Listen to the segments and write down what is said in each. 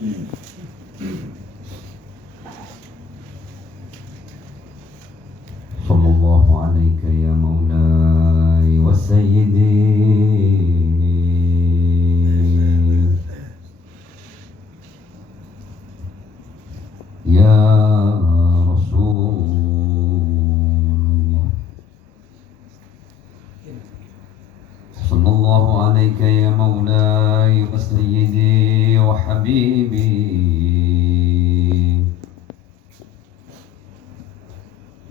صلى الله عليك يا مولاي وسيدي يا رسول الله. صلى الله عليك يا مولاي وسيدي وحبيبي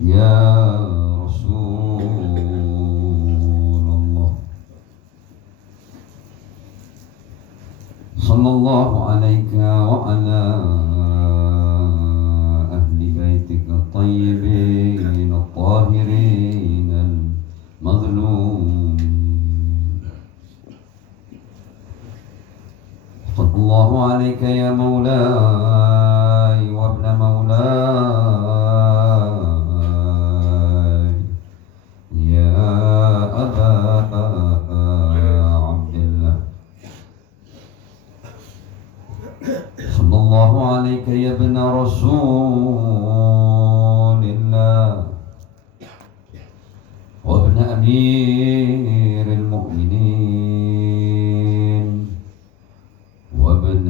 يا رسول الله. صلى الله عليك وعلى أهل بيتك الطيبين الطاهرين المظلومين. صلى الله عليك يا مولاي وابن مولاي يا أبا عبد الله. صلى الله عليك يا ابن رسول الله وابن أمير المؤمنين وابن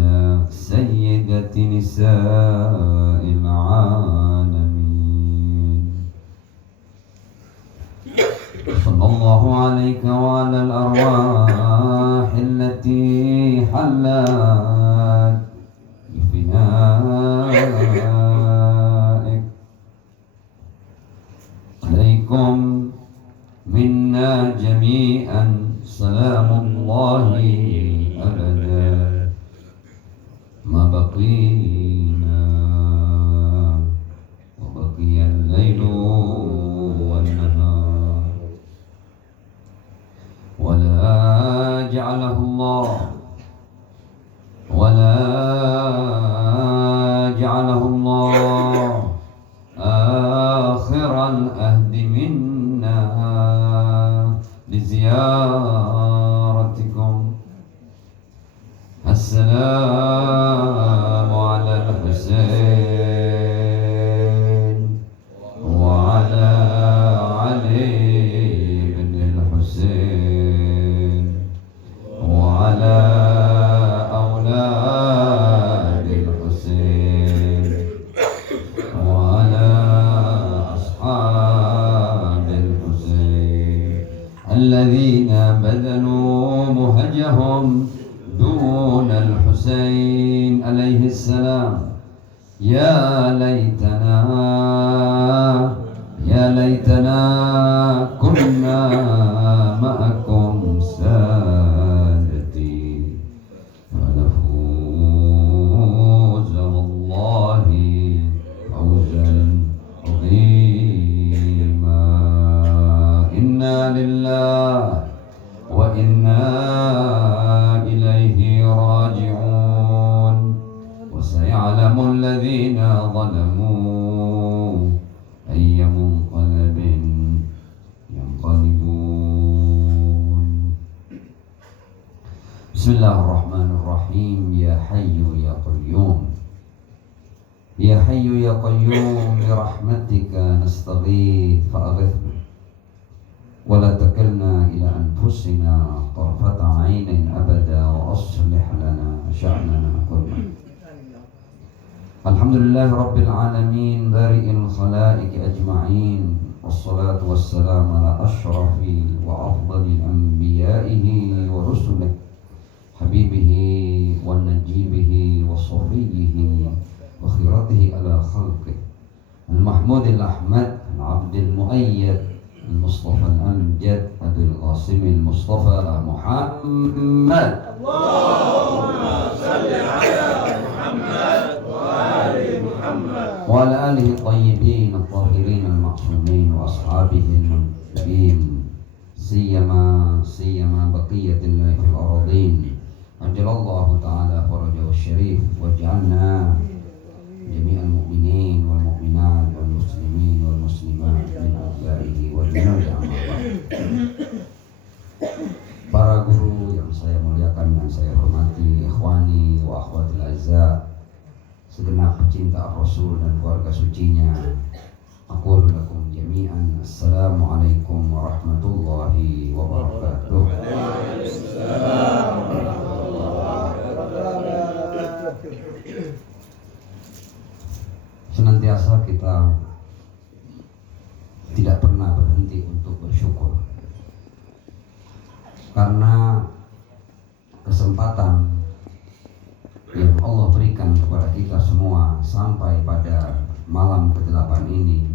سيدة نساء العالمين. صلى الله عليك وعلى الأرواح التي حلت بفنائك. عليكم منا جميعا سلام الله أبدا ما بقينا وبقي الليل والنهار، ولا جعله الله آخر العهد منا لزيارتكم. السلام على الحسين وعلى علي بن الحسين وعلى أولاد الحسين وعلى أصحاب الحسين الذين بذلوا مهجهم دون الحسين عليه السلام. يا ليتنا كنا معكم سادتي فنفوز والله فوزا عظيما. إنا لله وإنا إليه راجعون. وسيعلم الذين ظلموا أي منقلب ينقلبون. بسم الله الرحمن الرحيم. يا حي يا قيوم، يا حي يا قيوم برحمتك نستغيث فأغثنا ولا تكلنا إلى أنفسنا طرفة عين أبدا وأصلح لنا شأننا كله. الحمد لله رب العالمين بارئ الخلائق أجمعين، والصلاة والسلام على أشرف وأفضل أنبيائه ورسله حبيبه ونجيبه وصفيه وخيرته على خلقه المحمود الأحمد العبد المؤيد المصطفى الأمجد أبي القاسم المصطفى محمد. اللهم صل على محمد وآل محمد وعلى آله الطيبين الطاهرين المعصومين وأصحابه المنتجبين، سيما بقية الله في الأراضين. عجل الله تعالى فرجه الشريف، واجعلنا جميع المؤمنين والمؤمنات والمسلمين والمسلمات من أتباعه وجنود أمامه. Para guru yang saya muliakan dan saya hormati, ikhwani wa akhwatil azza, segenap pecinta Rasul dan keluarga sucinya. Aqulu lakum jami'an assalamualaikum warahmatullahi wabarakatuh. Senantiasa kita tidak pernah berhenti untuk bersyukur karena kesempatan yang Allah berikan kepada kita semua sampai pada malam ke-8 ini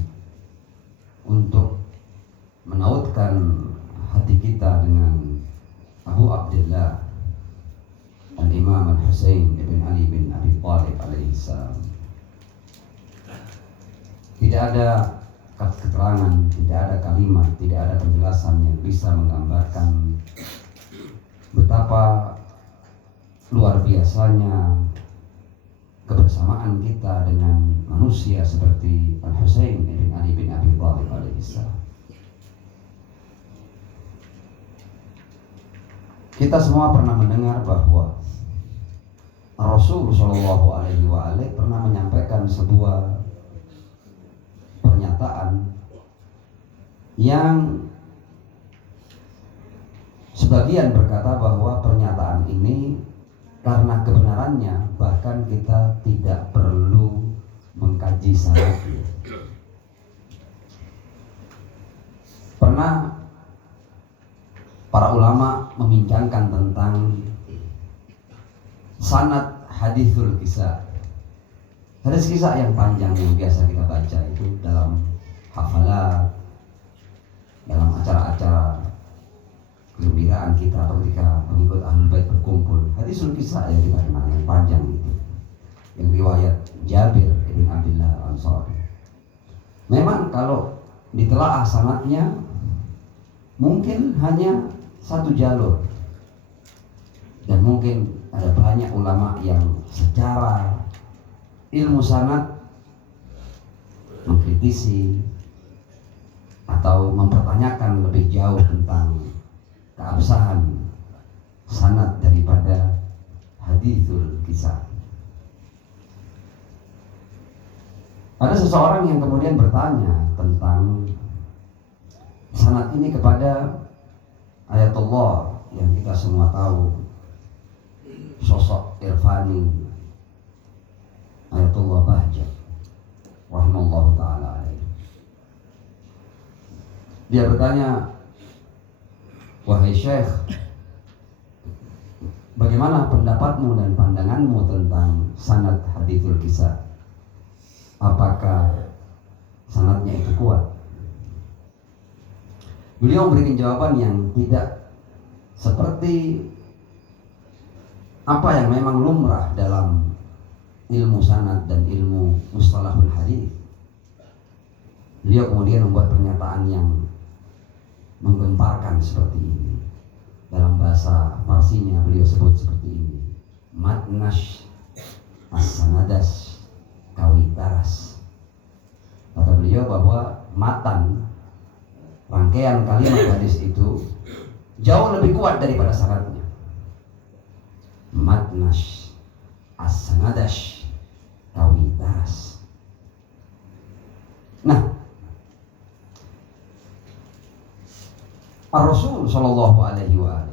untuk menautkan hati kita dengan Abu Abdullah Al-Imam Al-Husain ibn Ali bin Abi Thalib alaihissalam. Tidak ada keterangan, tidak ada kalimat, tidak ada penjelasan yang bisa menggambarkan betapa luar biasanya kebersamaan kita dengan manusia seperti Al-Husain bin Ali bin Abi Thalib alaihissalam. Kita semua pernah mendengar bahwa Rasul Shallallahu Alaihi Wasallam pernah menyampaikan sebuah pernyataan yang sebagian berkata bahwa pernyataan ini karena kebenarannya bahkan kita tidak perlu mengkaji sanadnya. Pernah para ulama membincangkan tentang sanad hadithul kisah. Hadis kisah yang panjang yang biasa kita baca itu dalam hafalat, dalam acara-acara kegembiraan kita atau ketika pengikut Ahlul Bait berkumpul. Hadisul kisah yang kita kenal yang panjang itu, yang riwayat Jabir bin Abdullah Al-Ansari. Memang kalau ditelaah sanadnya mungkin hanya satu jalur, dan mungkin ada banyak ulama yang secara ilmu sanad mengkritisi atau mempertanyakan lebih jauh tentang keabsahan sanad daripada hadithul kisah. Ada seseorang yang kemudian bertanya tentang sanad ini kepada Ayatullah yang kita semua tahu, sosok irfani Ayatullah Bahjah rahimallahu ta'ala alaihi. Dia bertanya, wahai Syekh, bagaimana pendapatmu dan pandanganmu tentang sanad hadithul kisah? Apakah sanadnya itu kuat? Beliau memberikan jawaban yang tidak seperti apa yang memang lumrah dalam ilmu sanad dan ilmu mustalahul hadits. Beliau kemudian membuat pernyataan yang menggemparkan seperti ini. Dalam bahasa Farsinya beliau sebut seperti ini: matnash as-sanadas kawitaras. Kata beliau bahwa matan, rangkaian kalimat hadis itu jauh lebih kuat daripada sanadnya. Matnash as-sanadas kawitaras. Nah, Rasul Shallallahu Alaihi Wasallam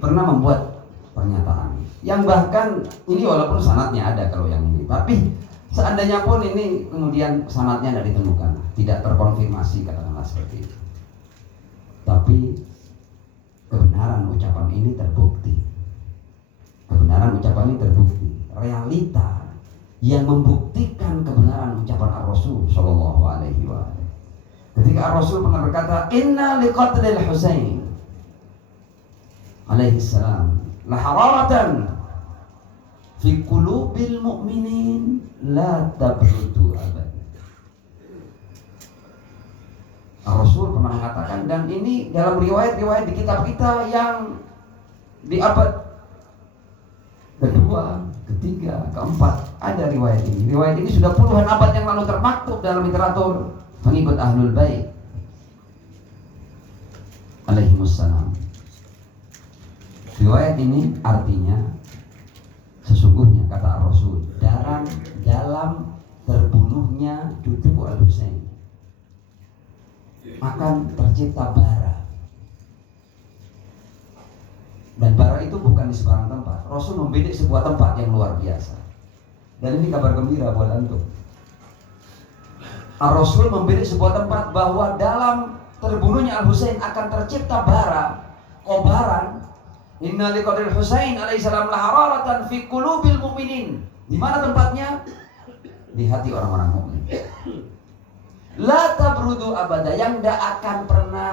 pernah membuat pernyataan yang bahkan ini walaupun sanadnya ada kalau yang ini, tapi seandainya pun ini kemudian sanadnya tidak ditemukan, tidak terkonfirmasi katakanlah seperti itu, tapi kebenaran ucapan ini terbukti. Kebenaran ucapan ini terbukti. Realita yang membuktikan kebenaran ucapan Ar-Rasul Shallallahu Alaihi Wasallam. Ketika Ar-Rasul pernah berkata, Inna liqatlil Husain alaihi salam la hararatan fi qulubil mu'minin la tabrudu abad. Ar-Rasul pernah mengatakan, dan ini dalam riwayat-riwayat di kitab kita yang di abad kedua, ketiga, keempat ada riwayat ini. Riwayat ini sudah puluhan abad yang lalu termaktub dalam literatur pengikut Ahlul Bait alaihimussalam. Riwayat ini artinya sesungguhnya kata Rasul, darah dalam terbunuhnya cucuku Al-Husain akan tercipta bara. Dan bara itu bukan di sembarang tempat. Rasul membidik sebuah tempat yang luar biasa. Dan ini kabar gembira buat antum. Rasul membidik sebuah tempat bahwa dalam terbunuhnya Al-Husain akan tercipta bara, kobaran. Inna liqadril Husain alaihissalam lahararatan fi qulubil mu'minin. Di mana tempatnya? Di hati orang-orang mukmin. La tabrudu abada, yang tidak akan pernah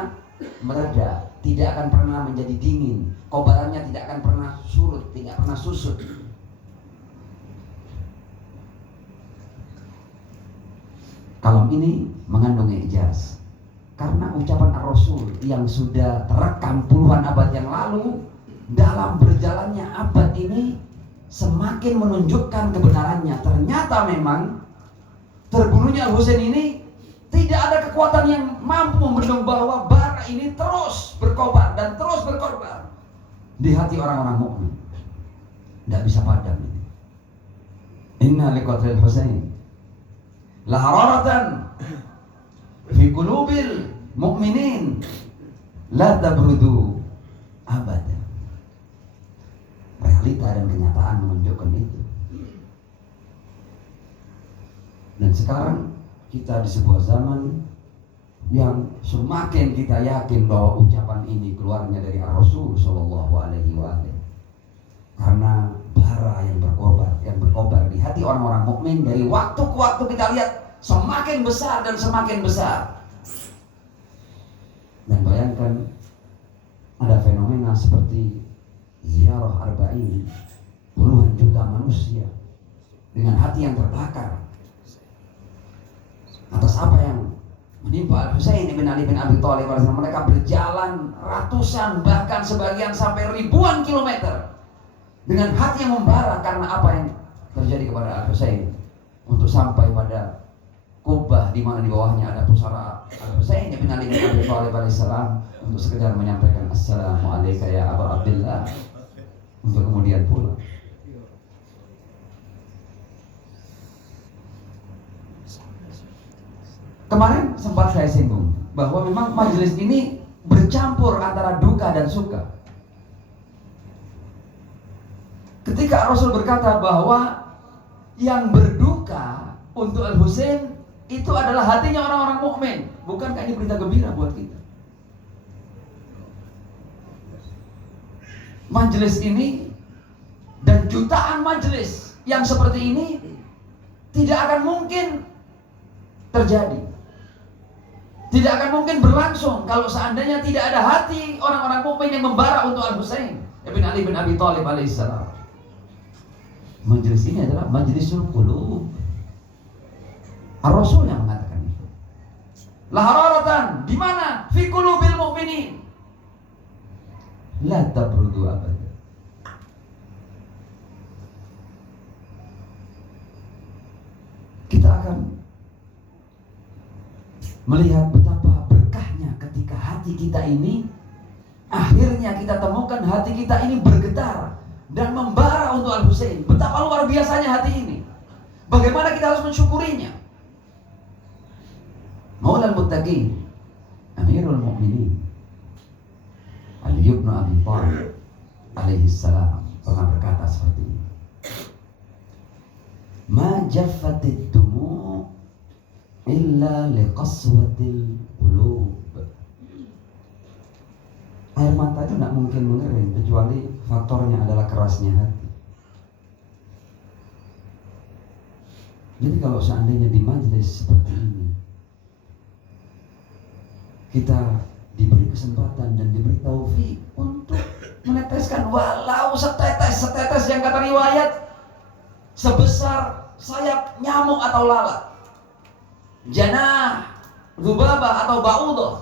mereda, tidak akan pernah menjadi dingin. Kobarannya tidak akan pernah surut, tidak pernah susut. Kalam ini mengandung ijaz karena ucapan Ar-Rasul yang sudah terekam puluhan abad yang lalu, dalam berjalannya abad ini semakin menunjukkan kebenarannya. Ternyata memang terbunuhnya Al-Husain ini tidak ada kekuatan yang mampu membendung bahwa bara ini terus berkobar dan terus berkorban di hati orang-orang mukmin. Tidak bisa padam ini. Inna liqatlil Husain lahararatan fi qulubil mu'minin la tabrudu abada. Realita dan kenyataan menunjukkan itu. Dan sekarang kita di sebuah zaman yang semakin kita yakin bahwa ucapan ini keluarnya dari Rasul Shallallahu Alaihi Wasallam, karena bara yang berkobar di hati orang-orang mukmin dari waktu ke waktu kita lihat semakin besar dan semakin besar. Dan bayangkan ada fenomena seperti ziarah arba'in, puluhan juta manusia dengan hati yang terbakar atas apa yang menimpa Al-Husain bin Ali bin Abi Thalib. Mereka berjalan ratusan bahkan sebagian sampai ribuan kilometer dengan hati yang membara karena apa yang terjadi kepada Al-Husain, untuk sampai pada Kubah di mana di bawahnya ada pusara Al-Husain bin Ali bin Abi Thalib alaihissalam, untuk sekedar menyampaikan assalamualaikum ya Abu Abdullah, untuk kemudian pulang. Kemarin sempat saya singgung bahwa memang majelis ini bercampur antara duka dan suka. Ketika Rasul berkata bahwa yang berduka untuk Al-Husain itu adalah hatinya orang-orang mukmin, bukankah ini berita gembira buat kita? Majelis ini dan jutaan majelis yang seperti ini tidak akan mungkin terjadi. Tidak akan mungkin berlangsung kalau seandainya tidak ada hati orang-orang mukmin yang membara untuk Al-Husain bin Ali bin Abi Thalib alaihissalam. Majelis ini adalah majlisul qulub. Ar-Rasul yang mengatakan itu. Lahararatan, di mana? Fi qulubil mu'minin. La tabrudu abada. Kita akan melihat betapa berkahnya ketika hati kita ini akhirnya kita temukan hati kita ini bergetar dan membara untuk Al-Husain. Betapa luar biasanya hati ini. Bagaimana kita harus mensyukurinya. Maulal Muttaqin, Amirul Mu'minin Ali bin Abi Thalib alaihissalam pernah berkata seperti ini. Ma jaffatid dumu illa liqaswatil qulub. Air mata itu tidak mungkin mengering kecuali faktornya adalah kerasnya hati. Jadi kalau seandainya di majelis seperti ini kita diberi kesempatan dan diberi taufik untuk meneteskan walau setetes yang kata riwayat sebesar sayap nyamuk atau lalat, janah, dzubabah atau ba'udah,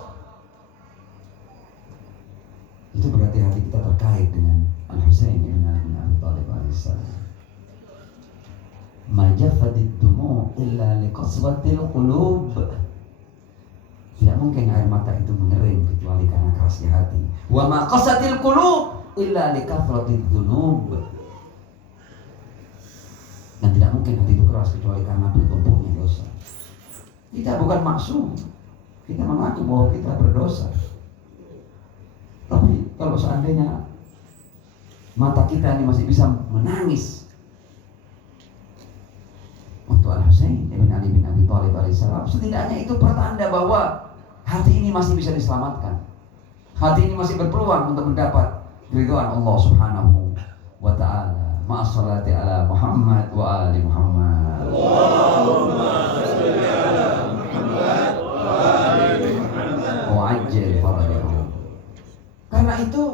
itu berarti hati kita terkait dengan Al-Husain bin Ali bin Abi Thalib alaihissalam. Ma jaffadid dumu illa liqaswatil qulub. Tidak mungkin air mata itu mengering kecuali karena kerasnya hati. Wa ma qasatil qulub illa likatratid dzunub. Dan tidak mungkin hati itu keras kecuali karena bertumpuknya dosa. Kita bukan maksum. Kita mengaku bahwa kita berdosa. Tapi kalau seandainya mata kita ini masih bisa menangis untuk Al-Husain ibn Ali bin Abi Thalib alaihissalam, setidaknya itu pertanda bahwa hati ini masih bisa diselamatkan. Hati ini masih berpeluang untuk mendapat keridhaan Allah Subhanahu wa ta'ala. Ma'as salati ala Muhammad wa ali Muhammad. Allahumma sholli ala Muhammad wa ali Muhammad. Wa ajjil farajahum. Karena itu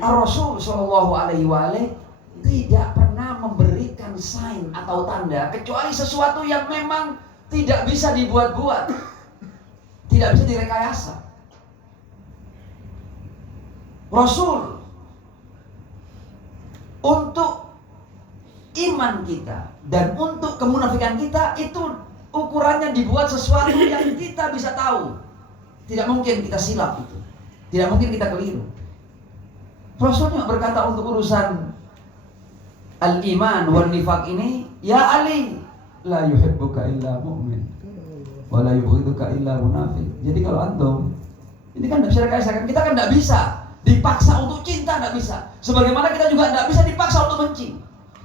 Ar-Rasul sallallahu alaihi wa alihi tidak pernah memberikan sign atau tanda kecuali sesuatu yang memang tidak bisa dibuat-buat, tidak bisa direkayasa. Rasul untuk iman kita dan untuk kemunafikan kita itu ukurannya dibuat sesuatu yang kita bisa tahu. Tidak mungkin kita silap itu. Tidak mungkin kita keliru. Rasul cuma berkata untuk urusan al-iman wal nifaq ini, ya Ali, la yuhibbuka illa mu'min wa la yubghiduka illa munafiq. Jadi kalau antum, ini kan tidak bisa dikaisakan, kita kan tidak bisa dipaksa untuk cinta, tidak bisa. Sebagaimana kita juga tidak bisa dipaksa untuk benci.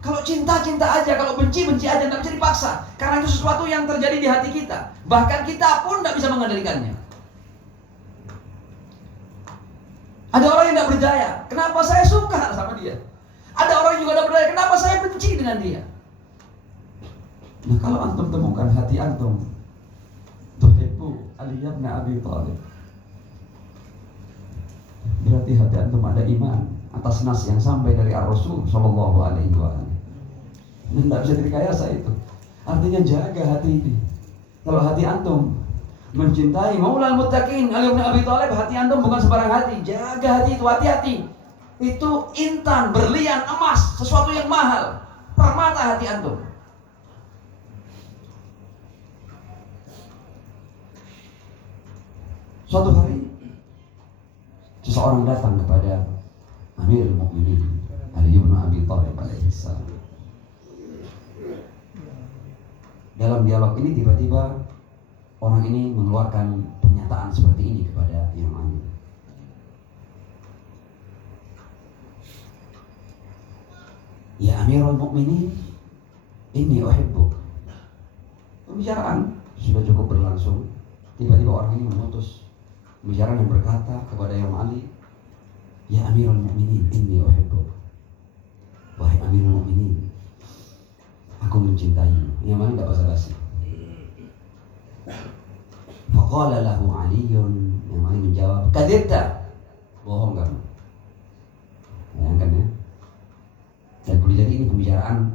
Kalau cinta, cinta aja. Kalau benci, benci aja. Tidak bisa dipaksa. Karena itu sesuatu yang terjadi di hati kita. Bahkan kita pun tidak bisa mengendalikannya. Ada orang yang tidak berdaya. Kenapa saya suka sama dia? Ada orang yang juga tidak berdaya. Kenapa saya benci dengan dia? Nah, kalau antum temukan hati antum, tuhibbu Ali bin Abi Thalib, berarti hati antum ada iman atas nas yang sampai dari Ar-Rasul sallallahu alaihi wasallam. Tidak bisa direkayasa itu. Artinya jaga hati ini. Kalau hati antum mencintai Maulal Muttaqin Ali bin Abi Thalib, hati antum bukan sembarang hati. Jaga hati itu, hati-hati. Itu intan, berlian, emas, sesuatu yang mahal. Permata hati antum. Suatu hari seseorang datang kepada Amirul Mukminin Ali bin Abi Thalib alaihissalam. Dalam dialog ini tiba-tiba orang ini mengeluarkan pernyataan seperti ini kepada yang Amir. Ya Amirul Mukminin, inni uhibbuk. Pembicaraan sudah cukup berlangsung. Tiba-tiba orang ini memutus pembicaraan dan berkata kepada yang Ali, ya Amirul Mukminin, inni uhibbuk. Wahai Amirul Mukminin, aku mencintaimu. Yang Ali tidak basa-basi. Faqala lahu Aliyun, yang Ali menjawab, kadzibta, bohong kamu. Bayangkan ya. Dan boleh jadi ini pembicaraan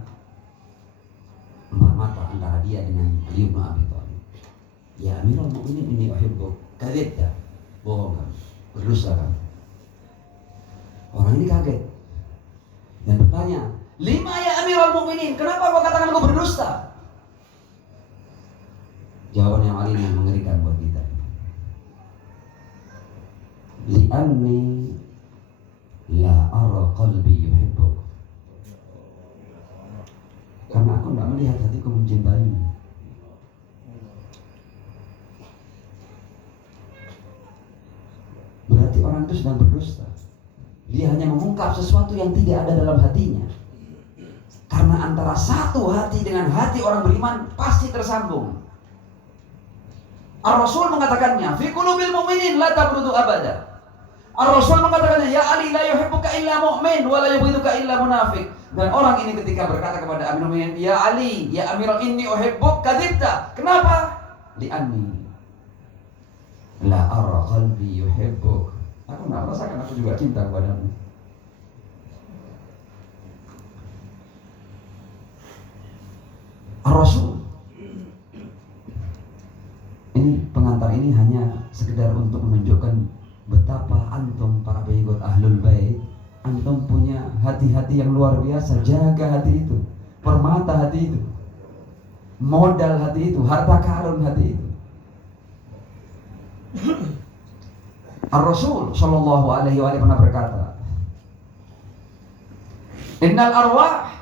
empat mata antara dia dengan Ali bin Abi Thalib. Ya Amirul Mukminin, inni uhibbuk. Kadzibta, bohong kamu, berdusta kamu. Orang ini kaget dan bertanya, lima ya Amirul Mukminin, kenapa kau katakan kau berdusta? Jawaban yang Ali yang mengerikan buat kita. Li'anni la ara qalbi yuhibbuk. Karena aku tidak melihat hatiku mencintaimu. Berarti orang itu sedang berdusta. Dia hanya mengungkap sesuatu yang tidak ada dalam hatinya. Karena antara satu hati dengan hati orang beriman pasti tersambung. Ar-Rasul mengatakannya, fi qulubil mu'minin la tabrudu abada. Ar-Rasul mengatakannya, ya Ali la yuhibbuka illa mu'min wa la yubghiduka illa munafiq. Dan orang ini ketika berkata kepada Amirul Mukminin, ya Ali, ya Amirul inni uhibbuk, kadzibta. Kenapa? Li'anni la ara qalbi yuhibbuk. Aku tidak merasakan aku juga cinta kepadamu. Ar-Rasul ini pengantar ini hanya sekedar untuk menunjukkan betapa antum para pengikut Ahlul Bait, antum punya hati-hati yang luar biasa. Jaga hati itu, permata hati itu, modal hati itu, harta karun hati itu. Ar-Rasul sallallahu alaihi wasallam pernah berkata, innal arwah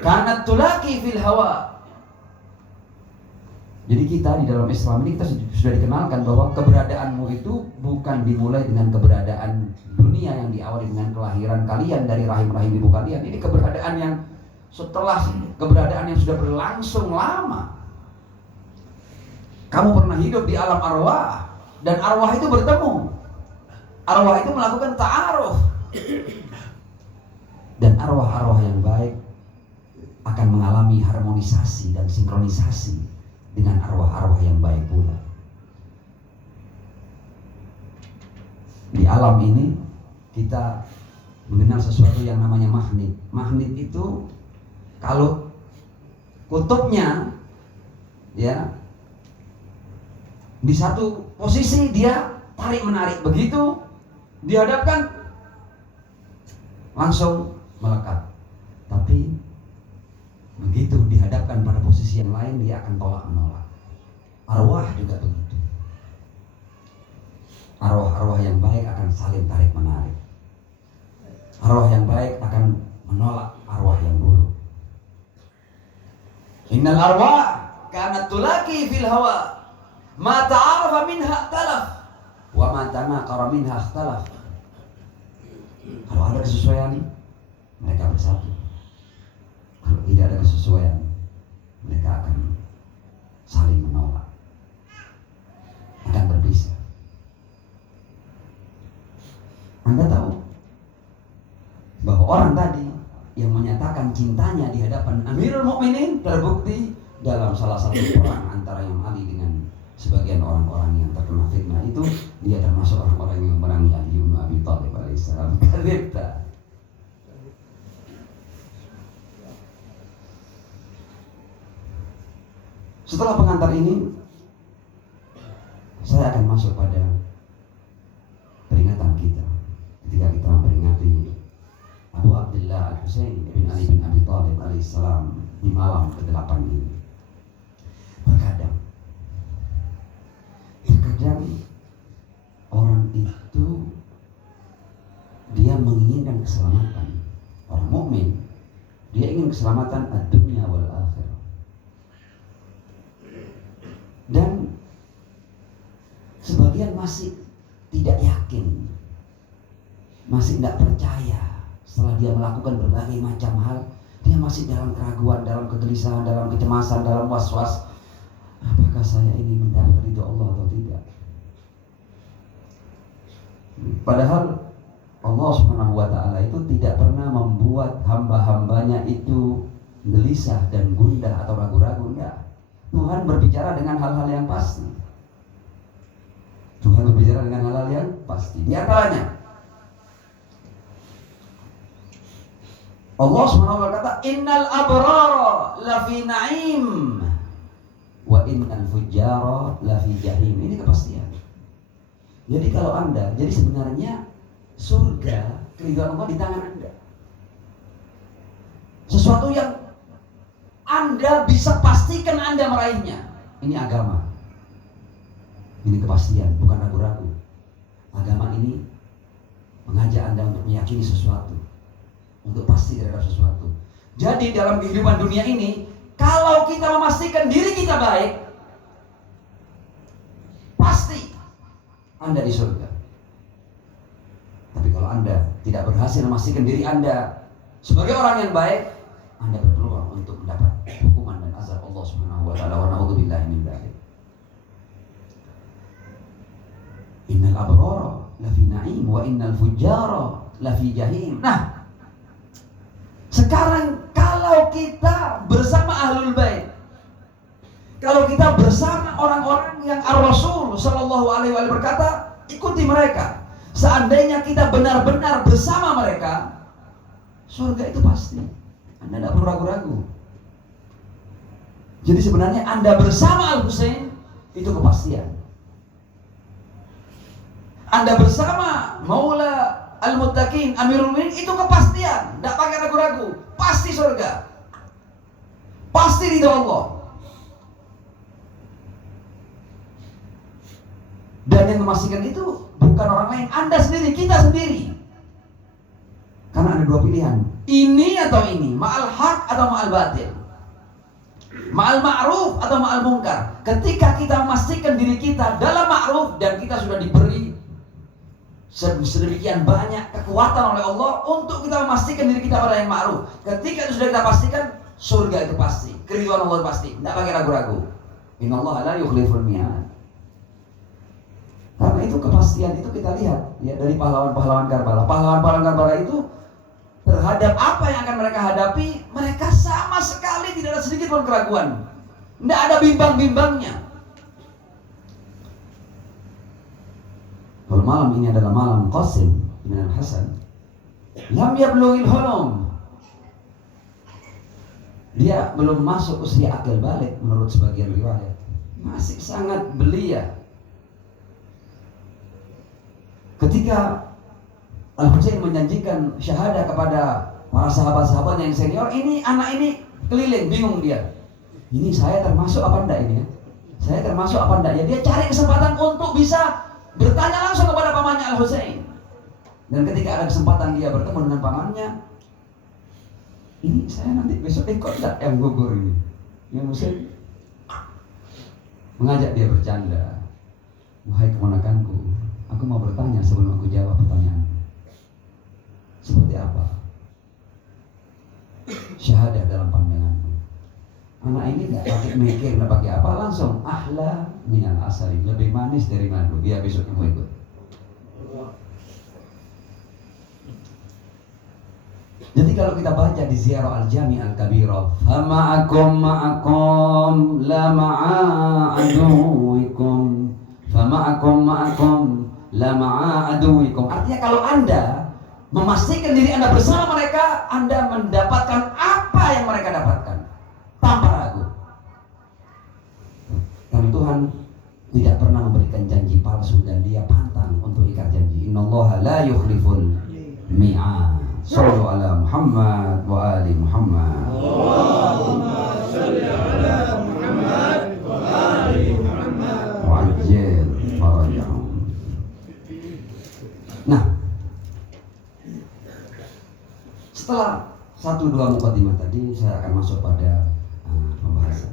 kanat tulaki fil hawa. Jadi kita di dalam Islam ini kita sudah dikenalkan bahwa keberadaanmu itu bukan dimulai dengan keberadaan dunia yang diawali dengan kelahiran kalian dari rahim-rahim ibu kalian. Ini keberadaan yang setelah keberadaan yang sudah berlangsung lama. Kamu pernah hidup di alam arwah dan arwah itu bertemu. Arwah itu melakukan ta'aruf. Dan arwah-arwah yang baik akan mengalami harmonisasi dan sinkronisasi dengan arwah-arwah yang baik pula. Di alam ini kita mengenal sesuatu yang namanya magnet. Magnet itu kalau kutubnya ya di satu posisi dia tarik menarik, begitu dihadapkan langsung melekat. Tapi begitu dihadapkan pada posisi yang lain dia akan tolak menolak. Arwah juga begitu. Arwah-arwah yang baik akan saling tarik menarik. Arwah yang baik akan menolak arwah yang buruk. Innal arwah kanat tulaki fil hawa ma ta'arafa minha ikhtalaf wa ma tanaqara minha ikhtalaf. Kalau ada kesesuaian mereka bersatu. Kalau tidak ada kesesuaian mereka akan saling menolak, akan berpisah. Anda tahu bahwa orang tadi yang menyatakan cintanya di hadapan Amirul Mukminin terbukti dalam salah satu perang antara Imam Ali dengan sebagian orang-orang yang terkena fitnah itu, dia termasuk orang-orang yang memerangi Ali bin Abi Thalib alaihissalam. Kata setelah pengantar ini, saya akan masuk pada peringatan kita ketika kita memperingati Abu Abdullah Al-Husain bin Ali bin Abi Thalib alaihissalam di malam ke-8 ini. Terkadang orang itu dia menginginkan keselamatan. Orang mukmin dia ingin keselamatan ad-dunya wal akhirah. Dan sebagian masih tidak yakin, masih tidak percaya. Setelah dia melakukan berbagai macam hal, dia masih dalam keraguan, dalam kegelisahan, dalam kecemasan, dalam was-was. Apakah saya ini mendapat ridho Allah atau tidak? Padahal Allah Subhanahu wa ta'ala itu tidak pernah membuat hamba-hambanya itu gelisah dan gundah atau ragu-ragu, enggak. Tuhan berbicara dengan hal-hal yang pasti. Tuhan berbicara dengan hal-hal yang pasti. Di antaranya Allah SWT berkata, innal abrara lafi na'im wa innal fujjara lafi jahim. Ini kepastian. Jadi kalau Anda, jadi sebenarnya surga, keridhaan Allah di tangan Anda. Sesuatu yang Anda bisa pastikan Anda meraihnya. Ini agama. Ini kepastian, bukan ragu-ragu. Agama ini mengajak Anda untuk meyakini sesuatu, untuk pasti terhadap sesuatu. Jadi dalam kehidupan dunia ini, kalau kita memastikan diri kita baik, pasti Anda di surga. Tapi kalau Anda tidak berhasil memastikan diri Anda sebagai orang yang baik, Anda berpeluang untuk mendapat hukuman dan azab Allah Subhanahu wa ta'ala. Wa na'udzubillahi min dzalik. Innal abrara lafi na'im wa innal fujjara lafi jahim. Nah, sekarang kalau kita bersama ahlul bait, kalau kita bersama orang-orang yang ar-Rasul sallallahu alaihi wasallam berkata, ikuti mereka. Seandainya kita benar-benar bersama mereka, surga itu pasti. Anda tidak perlu ragu-ragu. Jadi sebenarnya Anda bersama Al-Husain itu kepastian. Anda bersama Maula Al-Muttaqin Amirul Mukminin itu kepastian. Tidak pakai ragu-ragu. Pasti surga. Pasti ridha Allah. Dan yang memastikan itu bukan orang lain, Anda sendiri, kita sendiri. Karena ada dua pilihan, ini atau ini, ma'al haq atau ma'al batil, ma'al ma'ruf atau ma'al mungkar. Ketika kita memastikan diri kita dalam ma'ruf dan kita sudah diberi sedemikian banyak kekuatan oleh Allah untuk kita memastikan diri kita pada yang ma'ruf, ketika itu sudah kita pastikan, surga itu pasti, keridhaan Allah pasti, tidak pakai ragu-ragu. Innallaha la yukhliful mi'ad. Karena itu kepastian itu kita lihat ya dari pahlawan-pahlawan Karbala. Pahlawan-pahlawan Karbala itu terhadap apa yang akan mereka hadapi, mereka sama sekali tidak ada sedikit pun keraguan. Tidak ada bimbang-bimbangnya. Kalau malam ini adalah malam Qasim bin Al-Hasan, lam yablughil hulum. Dia belum masuk usia akil balik menurut sebagian riwayat. Masih sangat belia. Ketika Al-Husain menjanjikan syahadah kepada para sahabat-sahabat yang senior, ini anak ini keliling, bingung dia. Ini saya termasuk apa enggak ini ya? Saya termasuk apa enggak ya? Dia cari kesempatan untuk bisa bertanya langsung kepada pamannya Al-Husain. Dan ketika ada kesempatan dia bertemu dengan pamannya, ini saya nanti besok ikut enggak yang gugur ini? Yang Husain mengajak dia bercanda. Wahai keponakanku, aku mau bertanya sebelum aku jawab pertanyaan. Seperti apa syahadah dalam pandanganmu? Anak ini tidak pakai mikir, tidak pakai apa, langsung ahla minal asali, lebih manis dari madu. Biar besok kamu ikut. Jadi kalau kita baca di Ziarah Al-Jami' Al-Kabirah, fama'akum ma'akum la ma'aduwikum, fama'akum ma'akum la ma'aduwikum. Artinya kalau Anda memastikan diri Anda bersama mereka, Anda mendapatkan apa yang mereka dapatkan tanpa ragu. Dan Tuhan tidak pernah memberikan janji palsu dan Dia pantang untuk ikat janji. Innallaha la yukhliful mi'ad. Sallu ala Muhammad wa ali Muhammad. Allahumma salli ala Muhammad wa ali Muhammad. Wa ajil farajahum. Nah, setelah 1-2 mukadimah tadi, saya akan masuk pada pembahasan.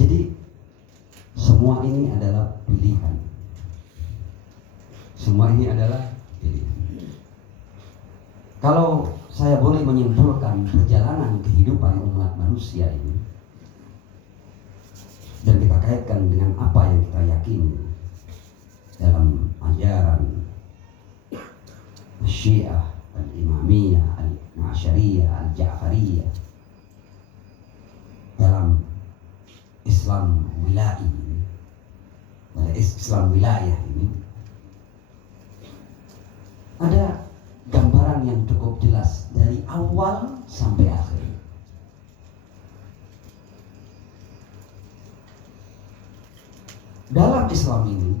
Jadi semua ini adalah pilihan. Semua ini adalah pilihan. Kalau saya boleh menyimpulkan perjalanan kehidupan umat manusia ini, dan kita kaitkan dengan apa yang kita yakini dalam ajaran Syiah, Al-Imamiyah, Al-Ma'asyariyah, Al-Ja'fariyah, dalam Islam wilayah ini, Islam wilayah ini, ada gambaran yang cukup jelas dari awal sampai akhir. Dalam Islam ini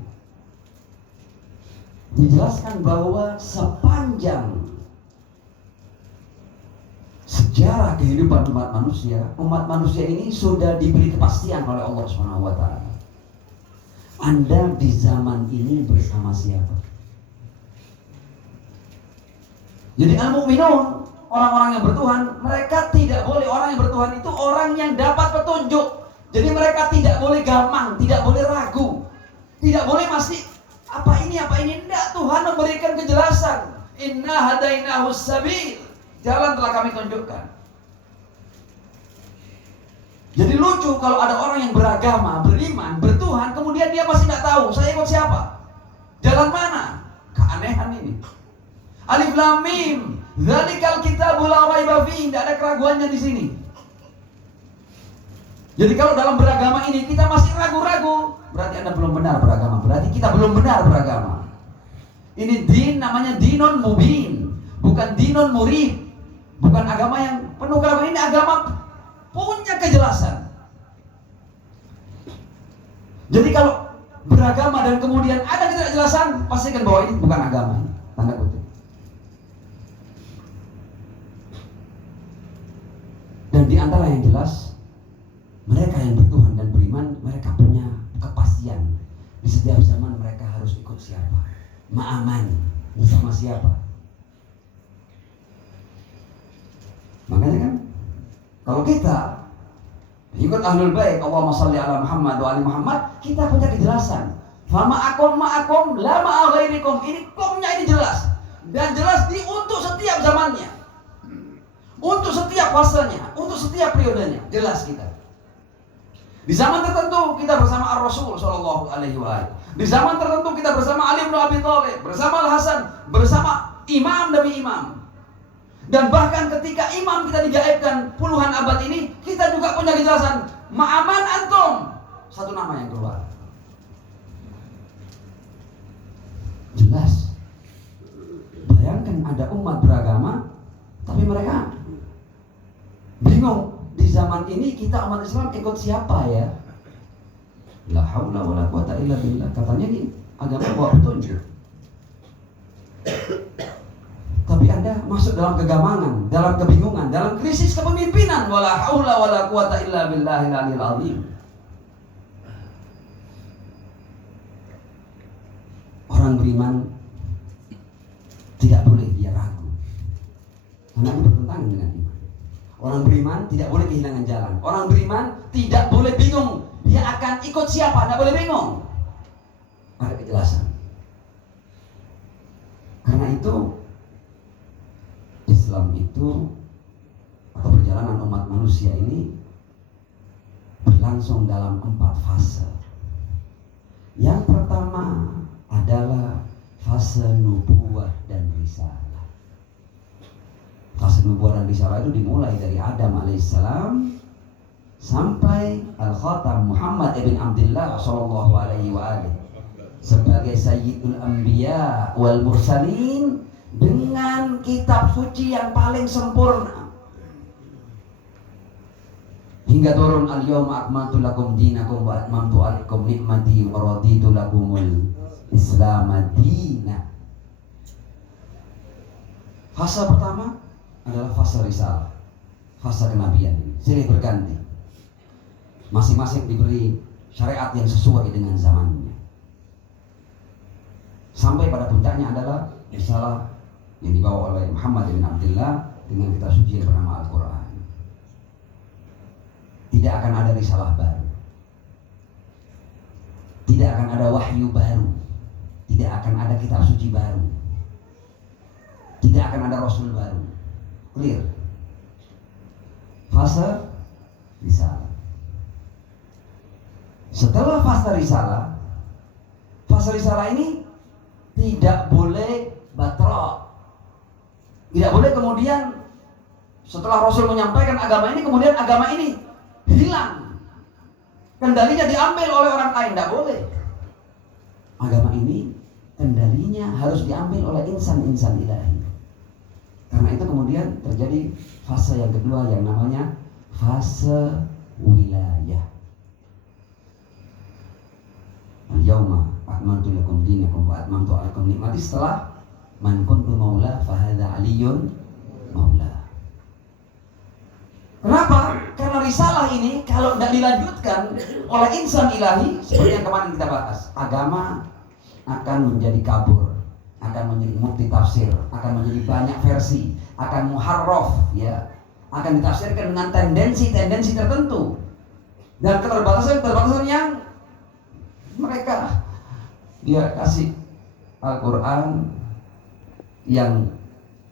dijelaskan bahwa sepanjang sejarah kehidupan umat manusia ini sudah diberi kepastian oleh Allah Subhanahu wa taala. Anda di zaman ini bersama siapa? Jadi al-mu'minun, orang-orang yang bertuhan, mereka tidak boleh, orang yang bertuhan itu orang yang dapat petunjuk. Jadi mereka tidak boleh gamang, tidak boleh ragu, tidak boleh masih apa ini, enggak. Tuhan memberikan kejelasan. Inna hadainahus sabil, jalan telah kami tunjukkan. Jadi lucu kalau ada orang yang beragama, beriman, bertuhan, kemudian dia masih nggak tahu saya ikut siapa, jalan mana. Keanehan ini. Alif Lam Mim, dzalikal kitabul la raiba fihi, tidak ada keraguannya di sini. Jadi kalau dalam beragama ini kita masih ragu-ragu, berarti Anda belum benar beragama, berarti kita belum benar beragama. Ini din namanya dinun mubin, bukan dinun murib, bukan agama yang penuh keraguan. Ini agama punya kejelasan. Jadi kalau beragama dan kemudian ada ketidakjelasan, pastikan bahwa ini bukan agama, tanda kutip. Dan di antara yang jelas, mereka yang bertuhan dan beriman, mereka punya kepastian. Di setiap zaman mereka harus ikut siapa. Ma'aman. Bersama siapa? Makanya kan, kalau kita ikut Ahlul Bait, Allahumma shalli ala Muhammad wa ali Muhammad, kita punya kejelasan. Fama'akum ma'akum la ma'a ghairikum. Ini komnya ini jelas. Dan jelas untuk setiap zamannya, untuk setiap fasenya, untuk setiap periodenya. Jelas kita. Di zaman tertentu kita bersama Ar-Rasul sallallahu alaihi wasallam. Di zaman tertentu kita bersama Ali bin Abi Thalib, bersama Al-Hasan, bersama imam demi imam. Dan bahkan ketika imam kita digaibkan puluhan abad ini, kita juga punya kejelasan. Ma'aman antum. Satu nama yang keluar. Jelas. Bayangkan ada umat beragama, tapi mereka bingung. Di zaman ini kita umat Islam ikut siapa ya? La haula wala quwata illa billah. Katanya ini agama bawa petunjuk. Tapi Anda masuk dalam kegamangan, dalam kebingungan, dalam krisis kepemimpinan. Wala haula wala quwata illa billahil aliyil azim. Orang beriman tidak boleh dia ragu, karena itu bertentangan dengan iman. Orang beriman tidak boleh kehilangan jalan. Orang beriman tidak boleh bingung. Dia akan ikut siapa? Tidak boleh bingung. Ada kejelasan. Karena itu Islam itu, atau perjalanan umat manusia ini berlangsung dalam 4 fase. Yang pertama adalah fase nubuwah dan risalah. Fase nubuwah dan risalah itu dimulai dari Adam alaihissalam sampai Al-Khatam Muhammad ibn Abdullah sallallahu alaihi wasallam sebagai Sayyidul Anbiya wal Mursalin, dengan kitab suci yang paling sempurna, hingga turun al-yawma akmaltu lakum dinakum wa atmamtu alaikum ni'mati wa raditu lakumul Islam madina. Fase pertama adalah fase risalah, fase kenabian. Silih berganti, masing-masing diberi syariat yang sesuai dengan zamannya, sampai pada puncaknya adalah risalah yang dibawa oleh Muhammad bin Abdullah dengan kitab suci yang bernama Al-Quran. Tidak akan ada risalah baru, tidak akan ada wahyu baru, tidak akan ada kitab suci baru, tidak akan ada rasul baru. Clear. Fase risalah. Setelah fase risalah ini tidak boleh batrok. Tidak boleh kemudian setelah Rasul menyampaikan agama ini, kemudian agama ini hilang, kendalinya diambil oleh orang lain. Tidak boleh. Agama ini kendalinya harus diambil oleh insan-insan ilahi. Karena itu kemudian terjadi fase yang kedua yang namanya fase wilayah. Al-yawma akmaltu lakum dinakum wa atmamtu alaikum ni'mati. Setelah man kuntu maula fahadha aliyun maula. Kenapa? Karena risalah ini kalau tidak dilanjutkan oleh insan ilahi, seperti yang kemarin kita bahas, agama akan menjadi kabur, akan menjadi multi tafsir, akan menjadi banyak versi, akan muharraf, ya, akan ditafsirkan dengan tendensi-tendensi tertentu dan keterbatasan yang mereka dia kasih Al-Quran yang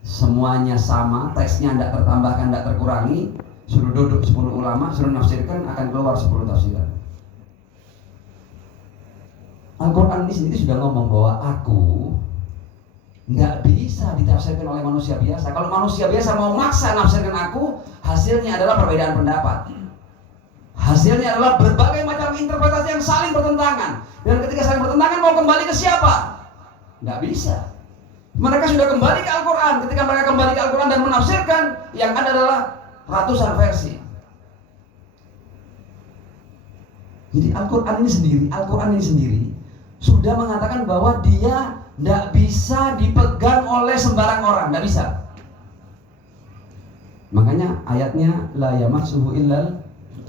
semuanya sama, teksnya tidak tertambahkan, tidak terkurangi, suruh duduk 10 ulama, suruh nafsirkan, akan keluar 10 tafsiran. Al-Quran ini sendiri sudah ngomong bahwa aku nggak bisa ditafsirkan oleh manusia biasa. Kalau manusia biasa mau maksa nafsirkan aku, hasilnya adalah perbedaan pendapat. Hasilnya adalah berbagai macam interpretasi yang saling bertentangan. Dan ketika saling bertentangan, mau kembali ke siapa? Nggak bisa. Mereka sudah kembali ke Al-Quran. Ketika mereka kembali ke Al-Quran dan menafsirkan, yang ada adalah ratusan versi. Jadi Al-Quran ini sendiri sudah mengatakan bahwa dia tidak bisa dipegang oleh sembarang orang, tidak bisa. Makanya ayatnya la yamassuhu illal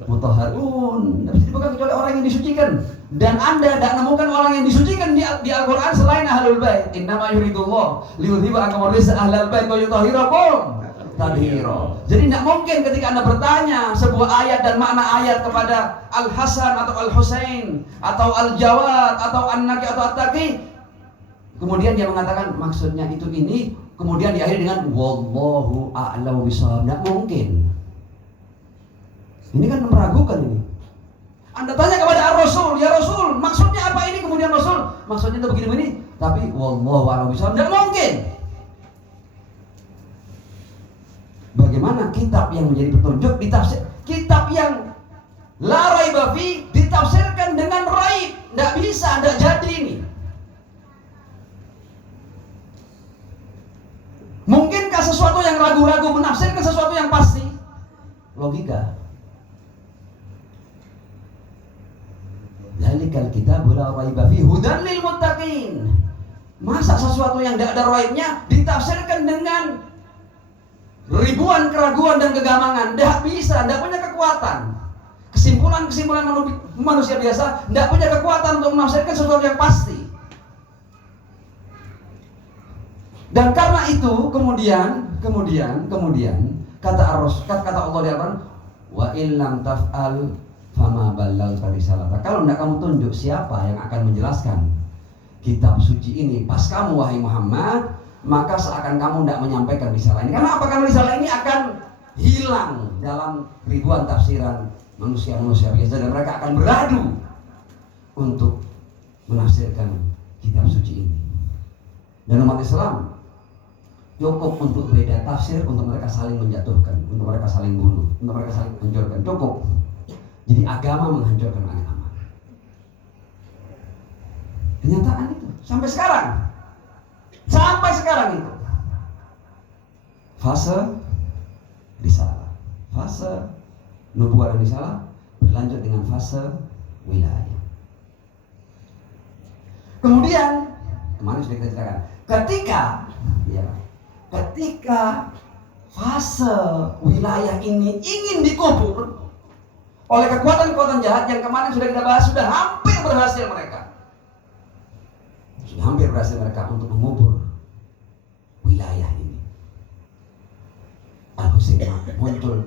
mutahharun, tidak bisa dipegang kecuali orang yang disucikan. Dan Anda tidak menemukan orang yang disucikan di Al-Quran selain Ahlul Bait. Innama yuridullah liyudhiba ankum ar-rijsa ahlal bait wa yutahhirakum tadhira. Jadi tidak mungkin ketika Anda bertanya sebuah ayat dan makna ayat kepada Al-Hasan atau Al-Husain atau Al-Jawad atau An-Naki atau At-Taqi, kemudian dia mengatakan maksudnya itu ini, kemudian diakhiri dengan wallahu a'lamu bishawab. Tidak mungkin. Ini kan meragukan ini. Anda tanya kepada Ar-Rasul, ya Rasul, maksudnya apa ini? Kemudian Rasul, maksudnya itu begini-begini. Tapi wallahu a'lam bishawab, tidak mungkin. Bagaimana kitab yang menjadi petunjuk ditafsir, kitab yang la raiba fi ditafsirkan dengan raib? Tidak bisa, tidak jadi ini. Mungkinkah sesuatu yang ragu-ragu menafsirkan sesuatu yang pasti? Logika. Dzalikal kitabu la raiba fihi hudan lil muttaqin. Masa sesuatu yang tidak ada raibnya ditafsirkan dengan ribuan keraguan dan kegamangan? Tidak bisa, tidak punya kekuatan. Kesimpulan-kesimpulan manusia biasa tidak punya kekuatan untuk menafsirkan sesuatu yang pasti. Dan karena itu kemudian kata Allah di Al-Quran, wa illam taf'al fama ballaghta risalata. Kalau tidak kamu tunjuk siapa yang akan menjelaskan kitab suci ini pas kamu wahai Muhammad, maka seakan kamu tidak menyampaikan risalah ini. Karena apa? Karena risalah ini akan hilang dalam ribuan tafsiran manusia-manusia biasa, dan mereka akan beradu untuk menafsirkan kitab suci ini. Dan umat Islam cukup untuk beda tafsir, untuk mereka saling menjatuhkan, untuk mereka saling bunuh, untuk mereka saling hancurkan. Cukup. Jadi agama menghancurkan agama. Kenyataan itu sampai sekarang itu. Fase risalah, fase nubuwah dan risalah berlanjut dengan fase wilayah. Kemudian kemarin sudah kita ceritakan, ketika fase wilayah ini ingin dikubur oleh kekuatan-kekuatan jahat yang kemarin sudah kita bahas, sudah hampir berhasil mereka untuk mengubur wilayah ini. Al-Husain muncul,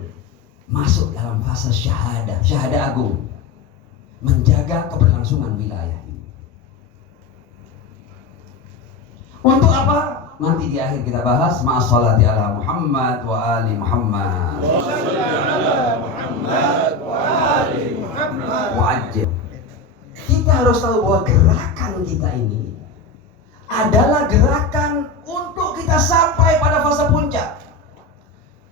masuk dalam fase syahadah agung, menjaga keberlangsungan wilayah ini. Untuk apa? Nanti di akhir kita bahas. Ma'assalati ala Muhammad wa ali Muhammad. Wajib. Kita harus tahu bahwa gerakan kita ini adalah gerakan untuk kita sampai pada fase puncak.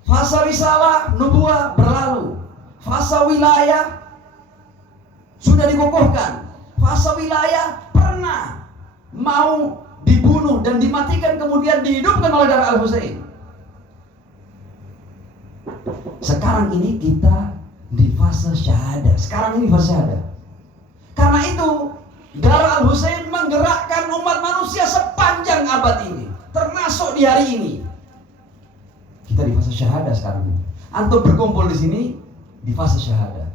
Fase risalah, nubuwah berlalu. Fase wilayah sudah dikukuhkan. Fase wilayah pernah mau dibunuh dan dimatikan, kemudian dihidupkan oleh darah Al-Husain. Sekarang ini kita di fase syahadah. Karena itu darah Al-Husain menggerakkan umat manusia sepanjang abad ini, termasuk di hari ini. Kita di fase syahadah sekarang ini. Antum berkumpul di sini di fase syahadah.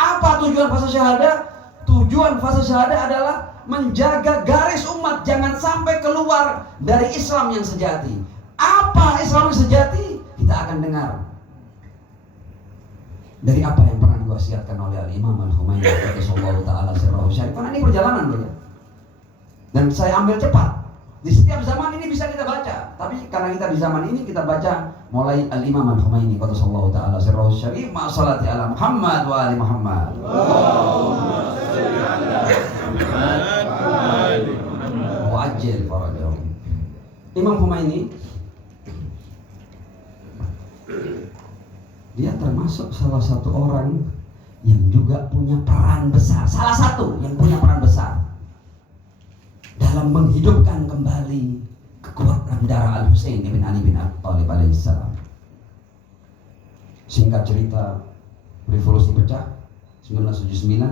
Apa tujuan fase syahadah? Tujuan fase syahadah adalah menjaga garis umat jangan sampai keluar dari Islam yang sejati. Apa Islam yang sejati? Kita akan dengar dari apa yang pernah diwasiatkan oleh Al-Imam Al-Humayni radhiyallahu taala sirrahu syarif. Karena ini perjalanan beliau. Dan saya ambil cepat. Di setiap zaman ini bisa kita baca, tapi karena kita di zaman ini kita baca mulai Al-Imam Al-Humayni radhiyallahu taala sirrahu syarif, ma'assalati ala Muhammad wa ali Muhammad. Allahumma shalli ala Muhammad wa ali Muhammad wa ajil farajahum. Imam Humayni dia termasuk salah satu orang yang juga punya peran besar, salah satu yang punya peran besar dalam menghidupkan kembali kekuatan darah Al-Husain bin Ali bin Abi Thalib alaihissalam. Singkat cerita, revolusi pecah 1979.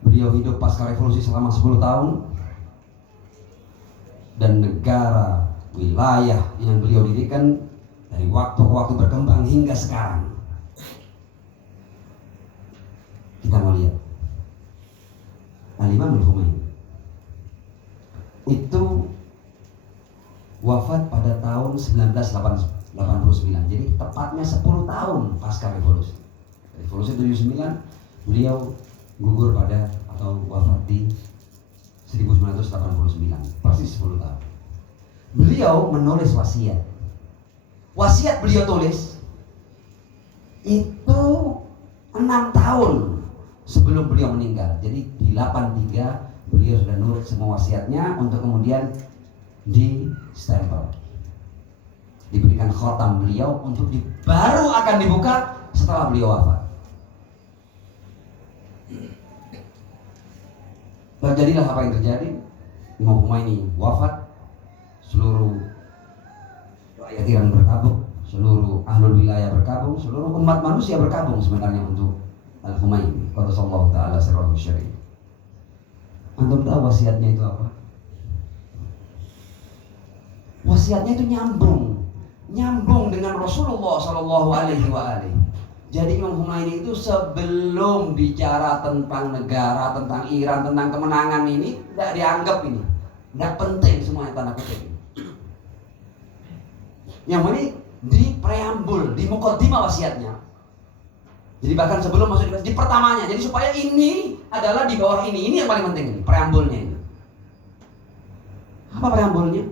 Beliau hidup pasca revolusi selama 10 tahun, dan negara, wilayah yang beliau dirikan dari waktu ke waktu berkembang hingga sekarang. Kita mau lihat Al-Imam Al-Khomeini itu wafat pada tahun 1989. Jadi tepatnya 10 tahun pasca revolusi. Revolusi 79, beliau gugur pada atau wafat di 1989, persis 10 tahun. Beliau menulis wasiat. Wasiat beliau tulis itu 6 tahun sebelum beliau meninggal. Jadi di 83 beliau sudah nulis semua wasiatnya untuk kemudian di stempel, diberikan khotam beliau untuk baru akan dibuka setelah beliau wafat. Terjadilah apa yang terjadi. Imam Khomeini wafat, seluruh rakyat Iran berkabung, seluruh ahlul wilayah berkabung, seluruh umat manusia berkabung sebenarnya untuk Al-Khomeini qaddasallahu ta'ala sirrahu syarif. Antum tahu wasiatnya itu apa? Wasiatnya itu nyambung dengan Rasulullah Shallallahu Alaihi Wasallam. Jadi Imam Khomeini itu sebelum bicara tentang negara, tentang Iran, tentang kemenangan ini tidak dianggap ini, tidak penting semuanya tanda kutip. Yang ini di preambul, di mukaddimah wasiatnya. Jadi bahkan sebelum masuk di pertamanya, jadi supaya ini adalah di bawah ini yang paling penting ini, preambulnya ini. Apa preambulnya?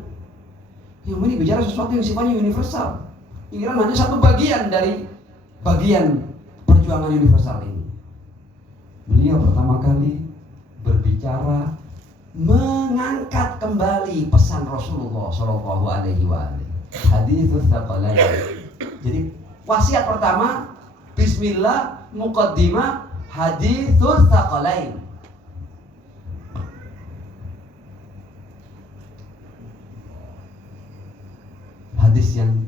Yang ini bicara sesuatu yang sifatnya universal. Iran hanya satu bagian dari bagian perjuangan universal ini. Beliau pertama kali berbicara mengangkat kembali pesan Rasulullah Shallallahu Alaihi Wasallam. Haditsus Tsaqalain. Jadi wasiat pertama, Bismillah, muqaddimah, Haditsus Tsaqalain. Hadis yang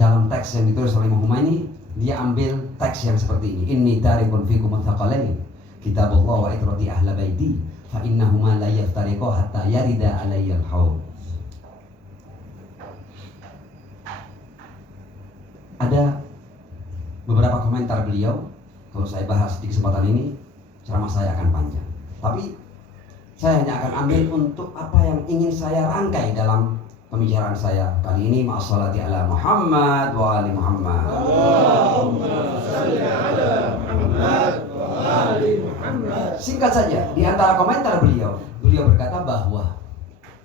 dalam teks yang ditulis oleh Imam Khomeini, dia ambil teks yang seperti ini. Inni tarikun fikum tsaqalain, kitabullah wa itrati ahla baiti, fa innahuma la yaftariqu hatta yarida alayya al-haud. Ada beberapa komentar beliau. Kalau saya bahas di kesempatan ini, ceramah saya akan panjang. Tapi saya hanya akan ambil untuk apa yang ingin saya rangkai dalam pembicaraan saya kali ini. Ma'assalati ala Muhammad wa ali Muhammad. Allahumma salli ala Muhammad wa ali Muhammad. Singkat saja, di antara komentar beliau berkata bahwa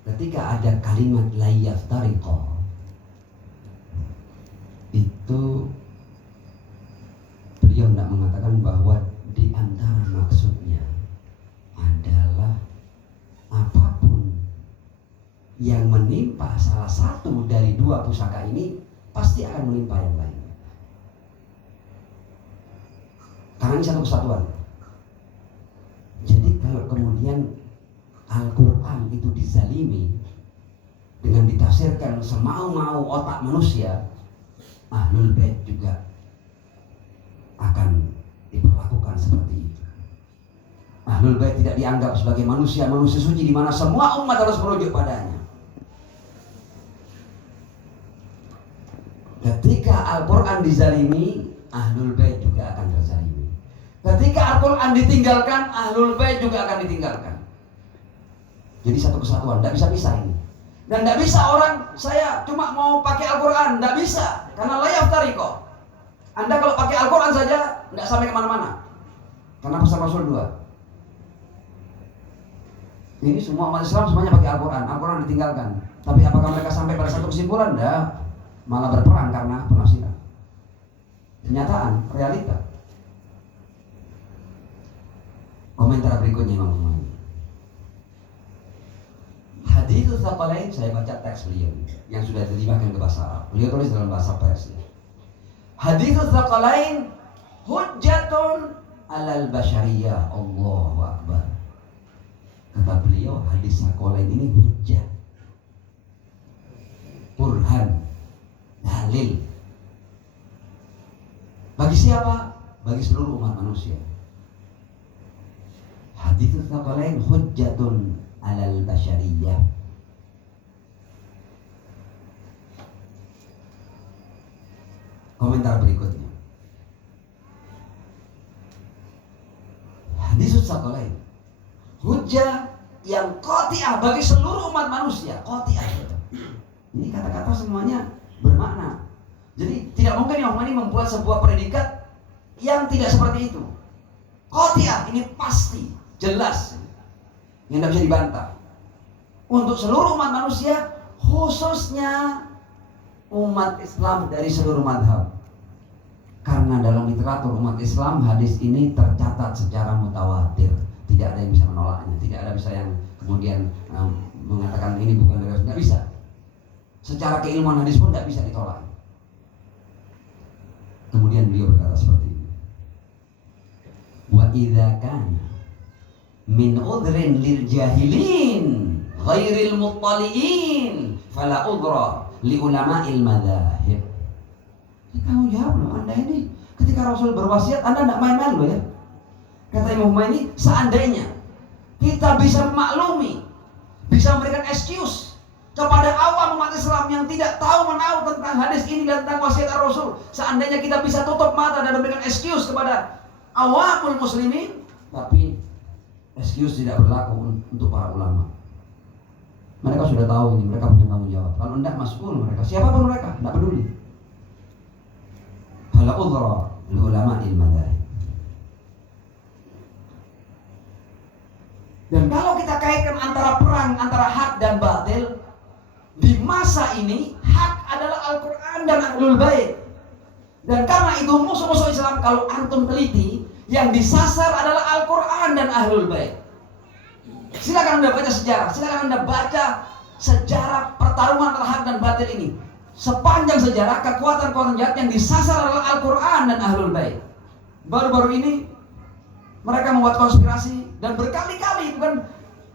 ketika ada kalimat la yaftariqa, itu beliau tidak mengatakan bahwa di antara maksudnya adalah apapun yang menimpa salah satu dari dua pusaka ini pasti akan menimpa yang lain. Karena ini satu kesatuan. Jadi kalau kemudian Al-Quran itu dizalimi dengan ditafsirkan semau-mau otak manusia, Ahlul Bait juga akan diperlakukan seperti itu. Ahlul Bait tidak dianggap sebagai manusia suci di mana semua umat harus merujuk padanya. Ketika Al-Quran dizalimi, Ahlul Bait juga akan terzalimi. Ketika Al-Quran ditinggalkan, Ahlul Bait juga akan ditinggalkan. Jadi satu kesatuan, tidak bisa pisah ini. Dan tidak bisa orang, saya cuma mau pakai Al-Quran, tidak bisa. Karena la yaftariqo. Anda kalau pakai Al-Quran saja, tidak sampai kemana-mana. Karena pesan Rasul 2. Ini semua umat Islam semuanya pakai Al-Quran. Al-Quran ditinggalkan. Tapi apakah mereka sampai pada satu kesimpulan? Tidak. Malah berperang karena penafsiran. Kenyataan, realita. Komentar berikutnya Imam Khomeini. Haditsus Tsaqalain, saya baca teks beliau yang sudah diterjemahkan ke bahasa Arab. Beliau tulis dalam bahasa Persia. Haditsus Tsaqalain hujjatun alal basyariyah. Allahu Akbar. Kata beliau, hadis Tsaqalain ini hujjah, burhan, dalil. Bagi siapa? Bagi seluruh umat manusia. Haditsus Tsaqalain hujjatun alal basyariyah. Komentar berikutnya. tsaqalain. Hujjah yang qati'ah bagi seluruh umat manusia. Qati'ah. Ini kata-kata semuanya bermakna. Jadi tidak mungkin Imam Khomeini membuat sebuah predikat yang tidak seperti itu. Qati'ah, ini pasti, jelas, yang tidak bisa dibantah. Untuk seluruh umat manusia, khususnya umat Islam dari seluruh madhab. Karena dalam literatur umat Islam, hadis ini tercatat secara mutawatir. Tidak ada yang bisa menolaknya. Tidak ada bisa yang kemudian mengatakan ini bukan dari Rasul. Tidak bisa. Secara keilmuan hadis pun tidak bisa ditolak. Kemudian beliau berkata seperti ini. Wa idza kana min udhrin lil jahilin ghairil muttali'in fala udhra li ulama'il madzahib. Kamu jawab loh, Anda ini ketika Rasul berwasiat Anda tidak main-main loh ya. Kata Imam Khomeini, seandainya kita bisa memaklumi, bisa memberikan excuse kepada awam umat Islam yang tidak tahu menahu tentang hadis ini dan tentang wasiat Rasul, seandainya kita bisa tutup mata dan memberikan excuse kepada awamul muslimin, tapi excuse tidak berlaku untuk para ulama. Mereka sudah tahu ini, mereka punya tanggung jawab. Kalau tidak mas'ul mereka, siapapun mereka, tidak peduli. Fala udhra li ulama'il madzahib. Dan kalau kita kaitkan antara perang antara hak dan batil, di masa ini hak adalah Al-Quran dan Ahlul Bait. Dan karena itu musuh-musuh Islam, kalau antum teliti, yang disasar adalah Al-Quran dan Ahlul Bait. Silakan Anda baca sejarah, silakan Anda baca sejarah pertarungan antara hak dan batil ini. Sepanjang sejarah, kekuatan-kekuatan jahat yang disasar adalah Al-Quran dan Ahlul Bait. Baru-baru ini mereka membuat konspirasi dan berkali-kali, bukan?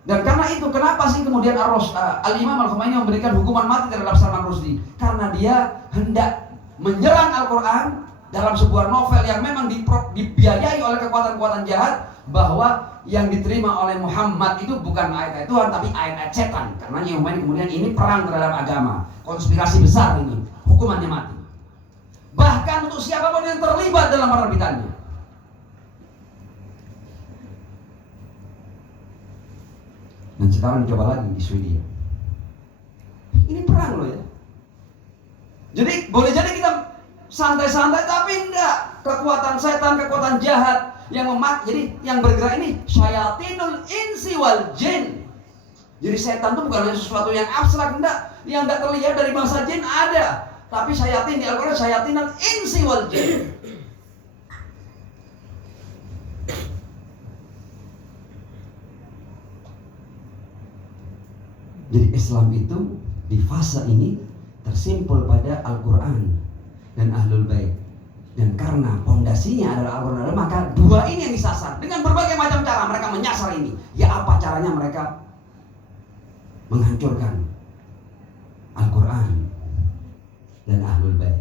Dan karena itu, kenapa sih kemudian Al-Imam Al-Khomeini memberikan hukuman mati terhadap Salman Rushdie? Karena dia hendak menyerang Al-Quran dalam sebuah novel yang memang dibiayai oleh kekuatan-kekuatan jahat, bahwa yang diterima oleh Muhammad itu bukan ayat-ayat Tuhan, tapi ayat-ayat setan. Karena Imam Khomeini kemudian ini perang terhadap agama, konspirasi besar ini, hukumannya mati. Bahkan untuk siapapun yang terlibat dalam penerbitannya. Dan sekarang dicoba lagi di Swedia. Ini perang loh ya. Jadi boleh jadi kita santai-santai, tapi enggak. Kekuatan setan, kekuatan jahat yang jadi yang bergerak ini syayatinul insi wal jin. Jadi setan itu bukan hanya sesuatu yang abstrak, enggak. Yang enggak terlihat dari bangsa jin ada. Tapi syayatin di Al-Quran syayatinul insi wal jin. Jadi Islam itu di fase ini tersimpul pada Al-Quran dan Ahlul Bait. Dan karena pondasinya adalah Al-Quran, maka dua ini yang disasar. Dengan berbagai macam cara mereka menyasar ini. Ya apa caranya mereka menghancurkan Al-Quran dan Ahlul Bait.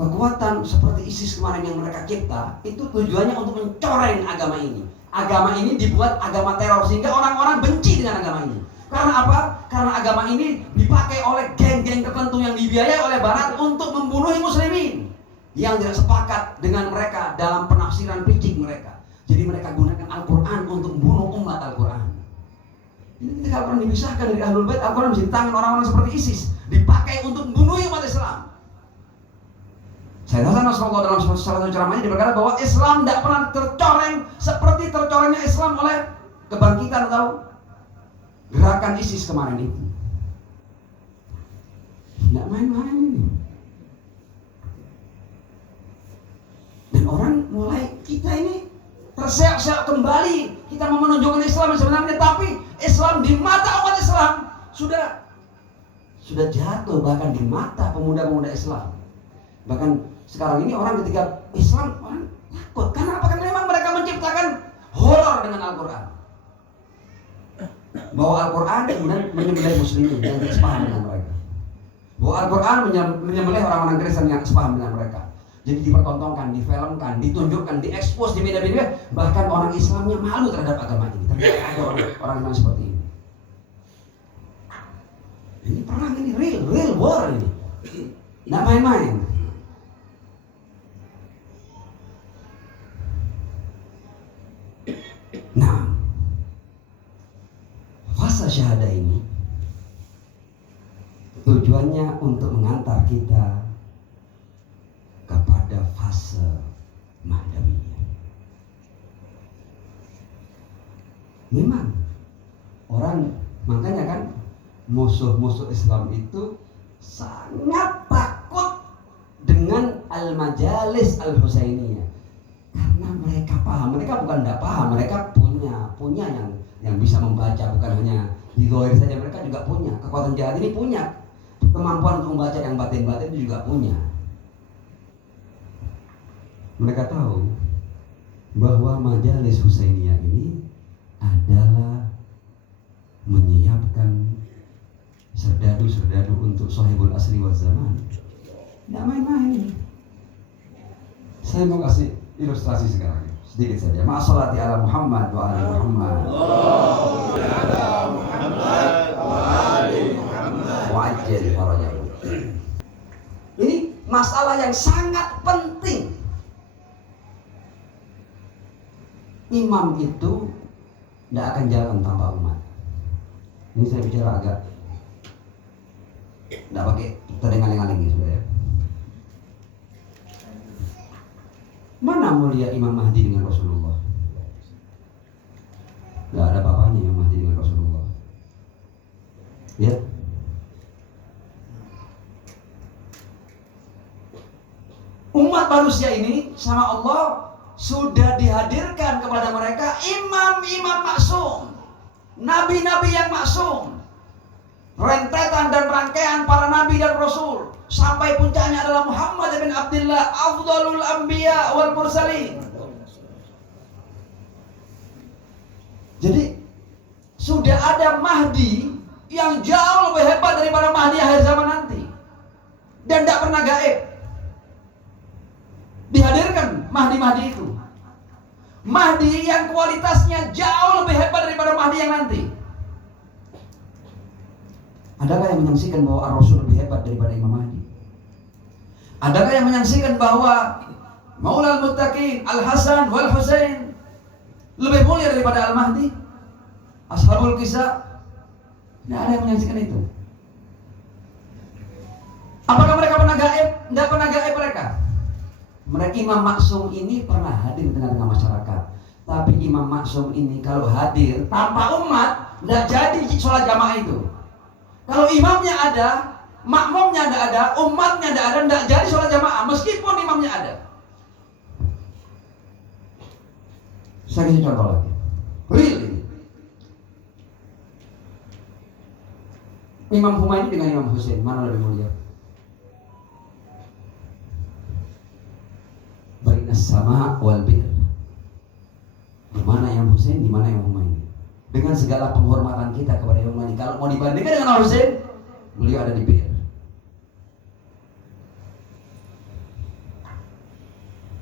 Kekuatan seperti ISIS kemarin yang mereka cipta, itu tujuannya untuk mencoreng agama ini. Agama ini dibuat agama teror sehingga orang-orang benci dengan agama ini. Karena apa? Karena agama ini dipakai oleh geng-geng tertentu yang dibiayai oleh Barat untuk membunuh muslimin yang tidak sepakat dengan mereka dalam penafsiran preaching mereka. Jadi mereka gunakan Al-Quran untuk membunuh umat Al-Quran. Ini ketika Al-Quran dipisahkan dari Ahlul Bait, Al-Quran bisa di tangan orang-orang seperti ISIS, dipakai untuk membunuh umat Islam. Sayyidina Hasan Nasrullah dalam salah satu ceramahnya berkata bahwa Islam tidak pernah tercoreng seperti tercorengnya Islam oleh kebangkitan atau gerakan ISIS kemarin itu. Tidak main-main ini. Dan orang mulai, kita ini terseok-seok kembali, kita mau menunjukkan Islam yang sebenarnya, tapi Islam di mata umat Islam sudah jatuh, bahkan di mata pemuda-pemuda Islam. Bahkan sekarang ini orang ketika Islam, orang takut. Karena apa? Karena memang mereka menciptakan horor dengan Al-Quran. Bahwa Al-Quran kemudian menyembelih muslimin yang tidak sepaham dengan mereka. Bahwa Al-Quran menyembelih orang-orang Kristen yang sepaham dengan mereka. Jadi dipertontonkan, difilmkan, ditunjukkan, diekspos di media-media. Bahkan orang Islamnya malu terhadap agama ini. Ternyata ada orang Islam seperti ini. Ini perang, ini real war ini. Tidak main-main. tujuannya untuk mengantar kita kepada fase Mahdawiyah. Memang orang, makanya kan musuh-musuh Islam itu sangat takut dengan al-majalis al-Husainiyah, karena mereka paham, mereka bukan tidak paham, mereka punya yang bisa membaca, bukan hanya di zahir saja, mereka juga punya kekuatan jahat ini, punya kemampuan untuk membaca yang batin-batin itu juga punya. Mereka tahu bahwa majalis Husainiyah ini adalah menyiapkan serdadu-serdadu untuk sahibul asri wal zaman. Tidak main-main. Saya mau kasih ilustrasi sekarang, sedikit saja. Ma'asolati ala Muhammad wa ali Muhammad. Wajil farajahu. Ini masalah yang sangat penting. Imam itu tidak akan jalan tanpa umat. Ini saya bicara agak tidak pakai terdengar-dengar gitu ya. Mana mulia Imam Mahdi dengan Rasulullah? Tidak ada apa-apanya Imam Mahdi dengan Rasulullah. Ya. Umat manusia ini sama Allah sudah dihadirkan kepada mereka imam-imam maksum, nabi-nabi yang maksum, rentetan dan rangkaian para nabi dan rasul, sampai puncaknya adalah Muhammad bin Abdullah, afdalul anbiya wal mursalin. Jadi sudah ada Mahdi yang jauh lebih hebat daripada Mahdi akhir zaman nanti, dan tidak pernah gaib. Dihadirkan Mahdi-Mahdi itu, Mahdi yang kualitasnya jauh lebih hebat daripada Mahdi yang nanti. Adakah yang menyaksikan bahwa Ar-Rasul lebih hebat daripada Imam Mahdi? Adakah yang menyaksikan bahwa Maulal Muttaqin Al-Hasan wal Husain lebih mulia daripada Al-Mahdi? Ashabul Kisah? Tidak ada yang menyaksikan itu. Apakah mereka pernah gaib? Tidak pernah gaib mereka. Mereka Imam Maksum ini pernah hadir di tengah-tengah masyarakat. Tapi Imam Maksum ini kalau hadir tanpa umat, tidak jadi sholat jamaah itu. Kalau imamnya ada, makmumnya tidak ada, umatnya tidak ada, tidak jadi sholat jamaah meskipun imamnya ada. Saya kasih contoh lagi. Real ini. Imam Humayni dengan Imam Husain, mana lebih mulia? Bainas sama wal bir. Di mana Imam Husain, di mana Imam Humayni? Dengan segala penghormatan kita kepada Imam Humayni, kalau mau dibandingkan dengan Husain, beliau ada di bir.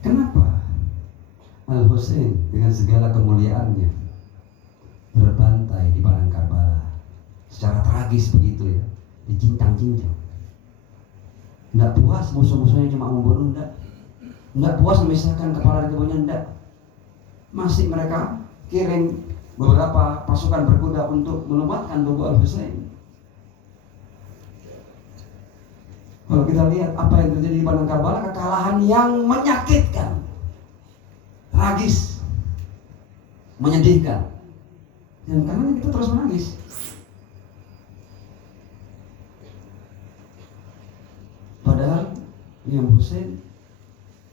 Kenapa Al Husain dengan segala kemuliaannya terbantai di padang Karbala secara tragis begitu ya, dicincang-cincang? Tidak puas musuh-musuhnya cuma membunuh, tidak puas memisahkan kepala dan tubuhnya, tidak. Masih mereka kirim beberapa pasukan berkuda untuk melumatkan tubuh Al-Husain. Kalau kita lihat apa yang terjadi di padang Karbala, kekalahan yang menyakitkan, tragis, menyedihkan, dan karena kita terus menangis. Padahal Imam Husain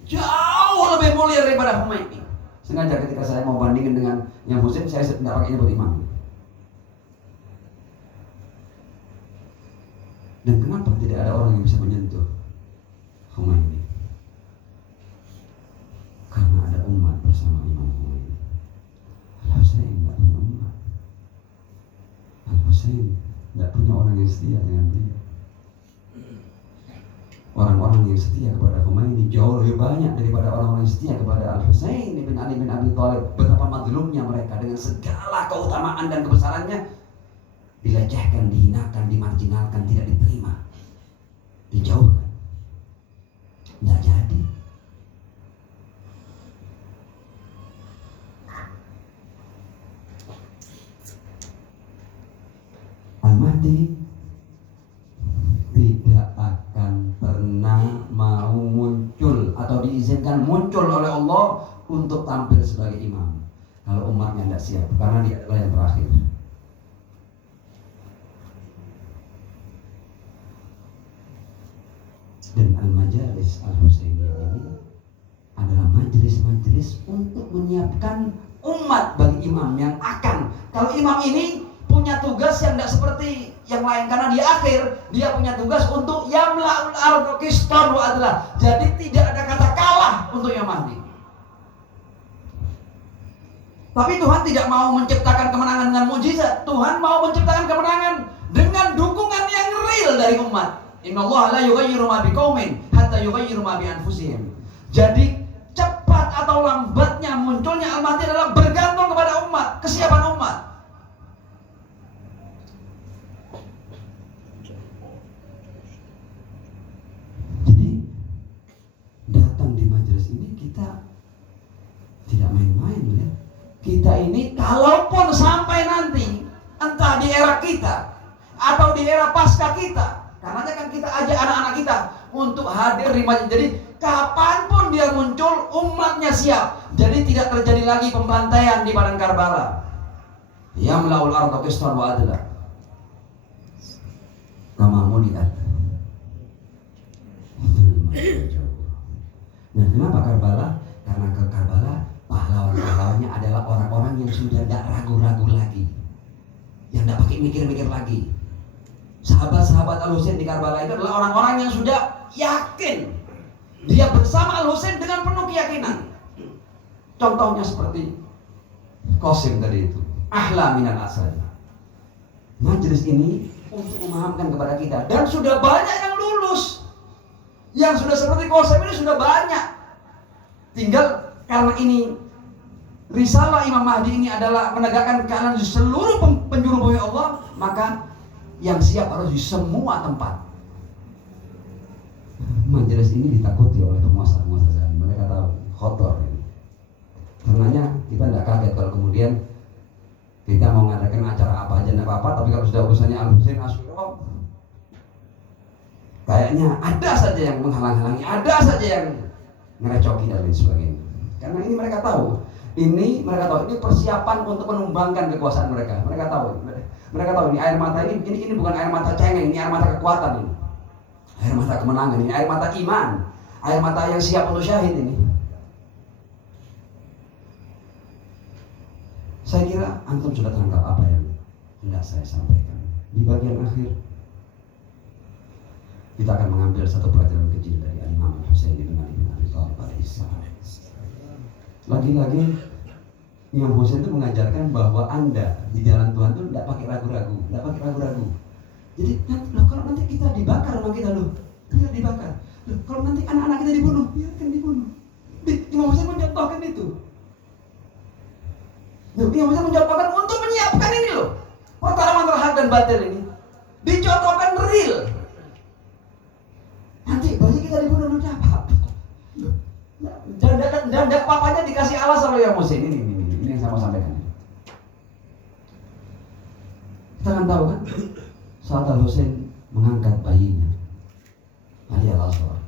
jauh lebih mulia daripada Humayni. Sengaja ketika saya mau bandingin dengan Imam Husain, saya tidak pakai nyebut imam. Dan kenapa tidak ada orang yang bisa menyentuh Humayni? Karena ada umat bersama Imam Humayni. Al-Husain tidak punya umat. Al-Husain tidak punya orang yang setia dengan beliau. Orang-orang yang setia kepada Humayni jauh lebih banyak daripada orang-orang yang setia kepada Al-Husain bin Ali bin Abi Thalib. Betapa madlumnya mereka dengan segala keutamaan dan kebesarannya, dilecehkan, dihinakan, dimarginalkan, tidak diterima, dijauhkan. Tidak jadi. Al-Mahdi tidak akan pernah mau muncul atau diizinkan muncul oleh Allah untuk tampil sebagai imam kalau umatnya tidak siap, karena dia adalah yang terakhir. Dan al-majalis al-Husainiyah ini adalah majelis-majelis untuk menyiapkan umat bagi imam yang akan, kalau imam ini punya tugas yang tidak seperti yang lain, karena di akhir dia punya tugas untuk yamla'ul ardu qistan wa adla. Jadi tidak ada kata kalah untuk yang Mahdi. Tapi Tuhan tidak mau menciptakan kemenangan dengan mujizat. Tuhan mau menciptakan kemenangan dengan dukungan yang real dari umat. Innallaha la yughayyiru ma biqaumin hatta yughayyiru ma bi anfusihim. Jadi cepat atau lambatnya munculnya Al-Mahdi adalah bergantung kepada umat, kesiapan umat. Jadi datang di majelis ini kita tidak main-main ya. Kita ini kalaupun sampai nanti entah di era kita atau di era pasca kita, karena kan kita ajak anak-anak kita untuk hadir di majelis. Jadi kapanpun dia muncul, umatnya siap. Jadi tidak terjadi lagi pembantaian di padang Karbala. Yamla'ul arda qistan wa adla. Kama muliat. Nah, kenapa Karbala? Karena ke Karbala pahlawan-pahlawannya adalah orang-orang yang sudah tidak ragu-ragu lagi, yang tidak pakai mikir-mikir lagi. Sahabat-sahabat Al-Husain di Karbala itu adalah orang-orang yang sudah yakin dia bersama Al-Husain dengan penuh keyakinan. Contohnya seperti Qasim tadi itu, ahla minal asad. Majelis ini untuk memahamkan kepada kita, dan sudah banyak yang lulus. Yang sudah seperti Qasim ini sudah banyak. Tinggal karena ini risalah Imam Mahdi ini adalah menegakkan keadilan di seluruh penjuru bumi Allah, maka yang siap harus di semua tempat. Majelis ini ditakuti oleh penguasa-penguasa zaman. Mereka tahu kotor. Karenanya kita tidak kaget kalau kemudian kita mau mengadakan acara apa aja tidak apa-apa, tapi kalau sudah urusannya Al-Husain Asyura, kayaknya ada saja yang menghalang-halangi, ada saja yang ngerecoki dan lain sebagainya. Karena ini mereka tahu ini persiapan untuk menumbangkan kekuasaan mereka. Mereka tahu ini air mata ini bukan air mata cengeng, ini air mata kekuatan ini. Air mata kemenangan ini, air mata iman, air mata yang siap untuk syahid ini. Saya kira antum sudah tangkap apa yang hendak saya sampaikan. Di bagian akhir kita akan mengambil satu pelajaran kecil dari Imam Husain bin Ali bin Abi Thalib alaihissalam. Lagi-lagi Imam Husain itu mengajarkan bahwa Anda di jalan Tuhan itu tidak pakai ragu-ragu. Jadi kalau nanti kita dibakar sama kita biar dibakar. Kalau nanti anak-anak kita dibunuh, biarkan dibunuh. Imam Husain mencontohkan itu. Imam Husain mencontohkan untuk menyiapkan ini pertarungan antara hak dan batil ini. Dicontohkan real. Nanti bagi kita dibunuh nanti apa? Dan papanya dikasih alasan oleh Imam Husain ini yang saya mau sampaikan. Kita kan tahu kan, saat Al-Husain mengangkat bayinya Ali Al-Aswar,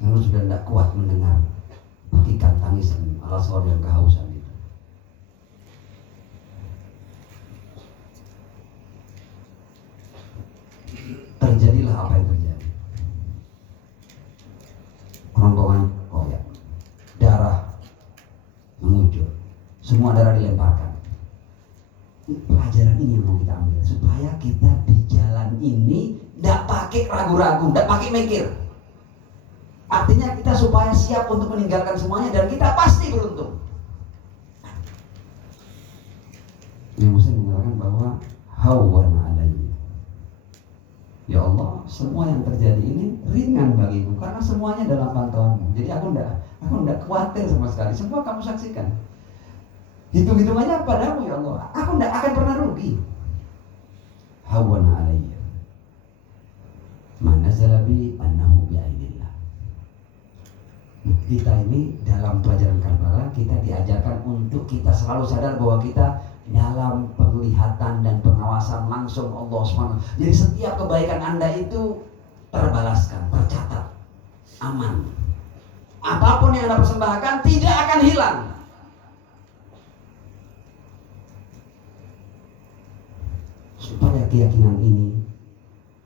lalu sudah tidak kuat mendengar petikan tangisan Al-Aswar yang kehausan itu. Terjadilah apa yang terjadi. Rombongan koyak, darah mengucur, semua darah dilemparkan. Pelajaran ini yang mau kita ambil, supaya kita di jalan ini tidak pakai ragu-ragu, tidak pakai mikir. Artinya kita supaya siap untuk meninggalkan semuanya, dan kita pasti beruntung. Yang mesti mengatakan bahwa hawana alayhi. Ya Allah, semua yang terjadi ini ringan bagiku karena semuanya dalam pantauanmu. Jadi aku tidak khawatir sama sekali. Semua kamu saksikan. Hitung-hitungannya padamu ya Allah. Aku tidak akan pernah rugi. Hawana alayya. Man nazala bi annahu bi'ainillah. Kita ini dalam pelajaran Karbala kita diajarkan untuk kita selalu sadar bahwa kita dalam penglihatan dan pengawasan langsung Allah SWT. Jadi setiap kebaikan Anda itu terbalaskan, tercatat, aman. Apapun yang Anda persembahkan tidak akan hilang. Supaya keyakinan ini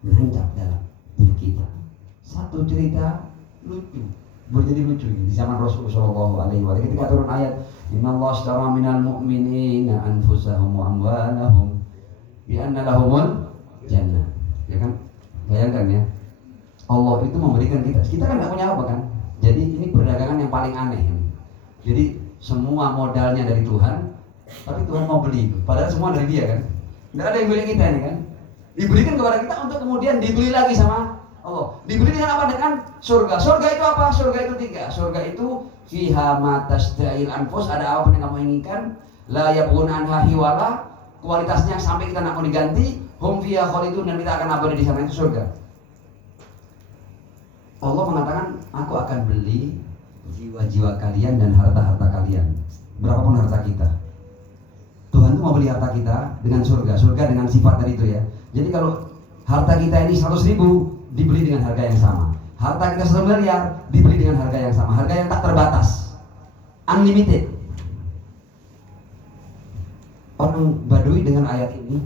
menancap dalam diri kita. Satu cerita lucu, jadi lucu di zaman Rasulullah SAW ketika turun ayat Innallaha ashtara minal mu'minina anfusahum wa amwalahum bi anna lahumul jannah. Ya kan? Bayangkan ya. Allah itu memberikan kita kan enggak punya apa kan? Jadi ini perdagangan yang paling aneh. Jadi semua modalnya dari Tuhan, tapi Tuhan mau beli. Padahal semua dari Dia kan? Enggak ada yang beli kita ini kan? Diberikan kepada kita untuk kemudian dibeli lagi sama Allah. Dibeli dengan apa? Dengan surga. Surga itu apa? Surga itu 3. Surga itu fiha ma tashtahil anfus, ada apa yang kamu inginkan, la yabghun anha hiwala, kualitasnya sampai kita nak mau diganti, hum fiha khalidun, dan kita akan abadi di sana, itu surga. Allah mengatakan, aku akan beli jiwa-jiwa kalian dan harta-harta kalian, berapapun harta kita. Tuhan itu mau beli harta kita dengan surga. Surga dengan sifat tadi itu ya. Jadi kalau harta kita ini 100.000 dibeli dengan harga yang sama. Harta kita 1 miliar dibeli dengan harga yang sama. Harga yang tak terbatas, unlimited. Orang Badui dengan ayat ini,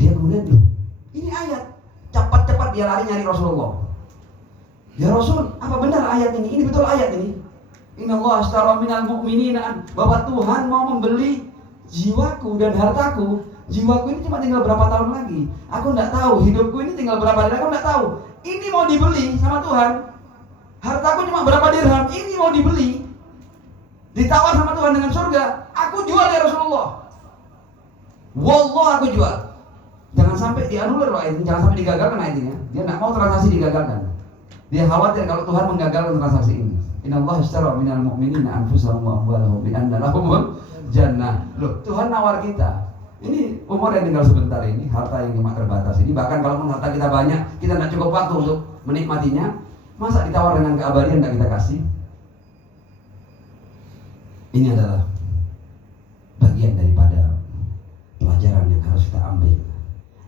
dia kemudian, loh, ini ayat. Cepat-cepat dia lari nyari Rasulullah. Ya Rasul, apa benar ayat ini? Ini betul ayat ini. Innallaha ashtara minal mu'minina, bahwa Tuhan mau membeli jiwaku dan hartaku. Jiwaku ini cuma tinggal berapa tahun lagi. Aku enggak tahu, hidupku ini tinggal berapa hari, aku enggak tahu. Ini mau dibeli sama Tuhan. Hartaku cuma berapa dirham, ini mau dibeli. Ditawar sama Tuhan dengan surga. Aku jual ya Rasulullah. Wallah aku jual. Jangan sampai dianulir loh ayat ini, jangan sampai digagalkan ayat ini. Dia enggak mau transaksi digagalkan. Dia khawatir kalau Tuhan menggagalkan transaksi ini. Innallaha ashtara minal mu'minina anfusahum wa amwalahum bi anna lahumul jannah. Loh, Tuhan nawar kita. Ini umur yang tinggal sebentar ini, harta yang cuma terbatas ini. Bahkan kalau harta kita banyak, kita tidak cukup waktu untuk menikmatinya. Masa ditawar dengan keabadian tidak kita kasih? Ini adalah bagian daripada pelajaran yang harus kita ambil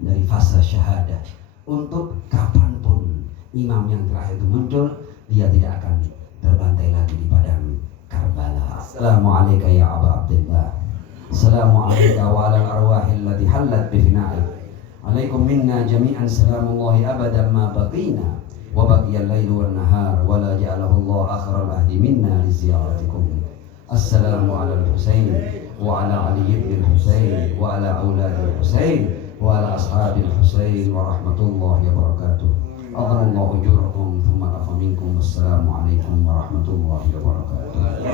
dari fase syahadah. Untuk kapanpun imam yang terakhir itu muncul, dia tidak akan terbantai lagi di padang Karbala. Assalamualaikum ya Aba Abdullah. Assalamualaikum wa ala al-arwahil ladhi hallat bifina'ik. Alaikum minna jami'an salamullahi abadan ma baqina wa baqiyal laylu wan nahar wa la ja'alahu Allah akhiral ahdi minna li ziyaratikum. Assalamu ala al-Husain wa ala Ali ibn al-Husain wa ala aulad al-Husain wa ala ashabil Husain wa rahmatullahi wa barakatuh. Allahu ujurakum thumma afa minkum. Assalamualaikum warahmatullahi wabarakatuh.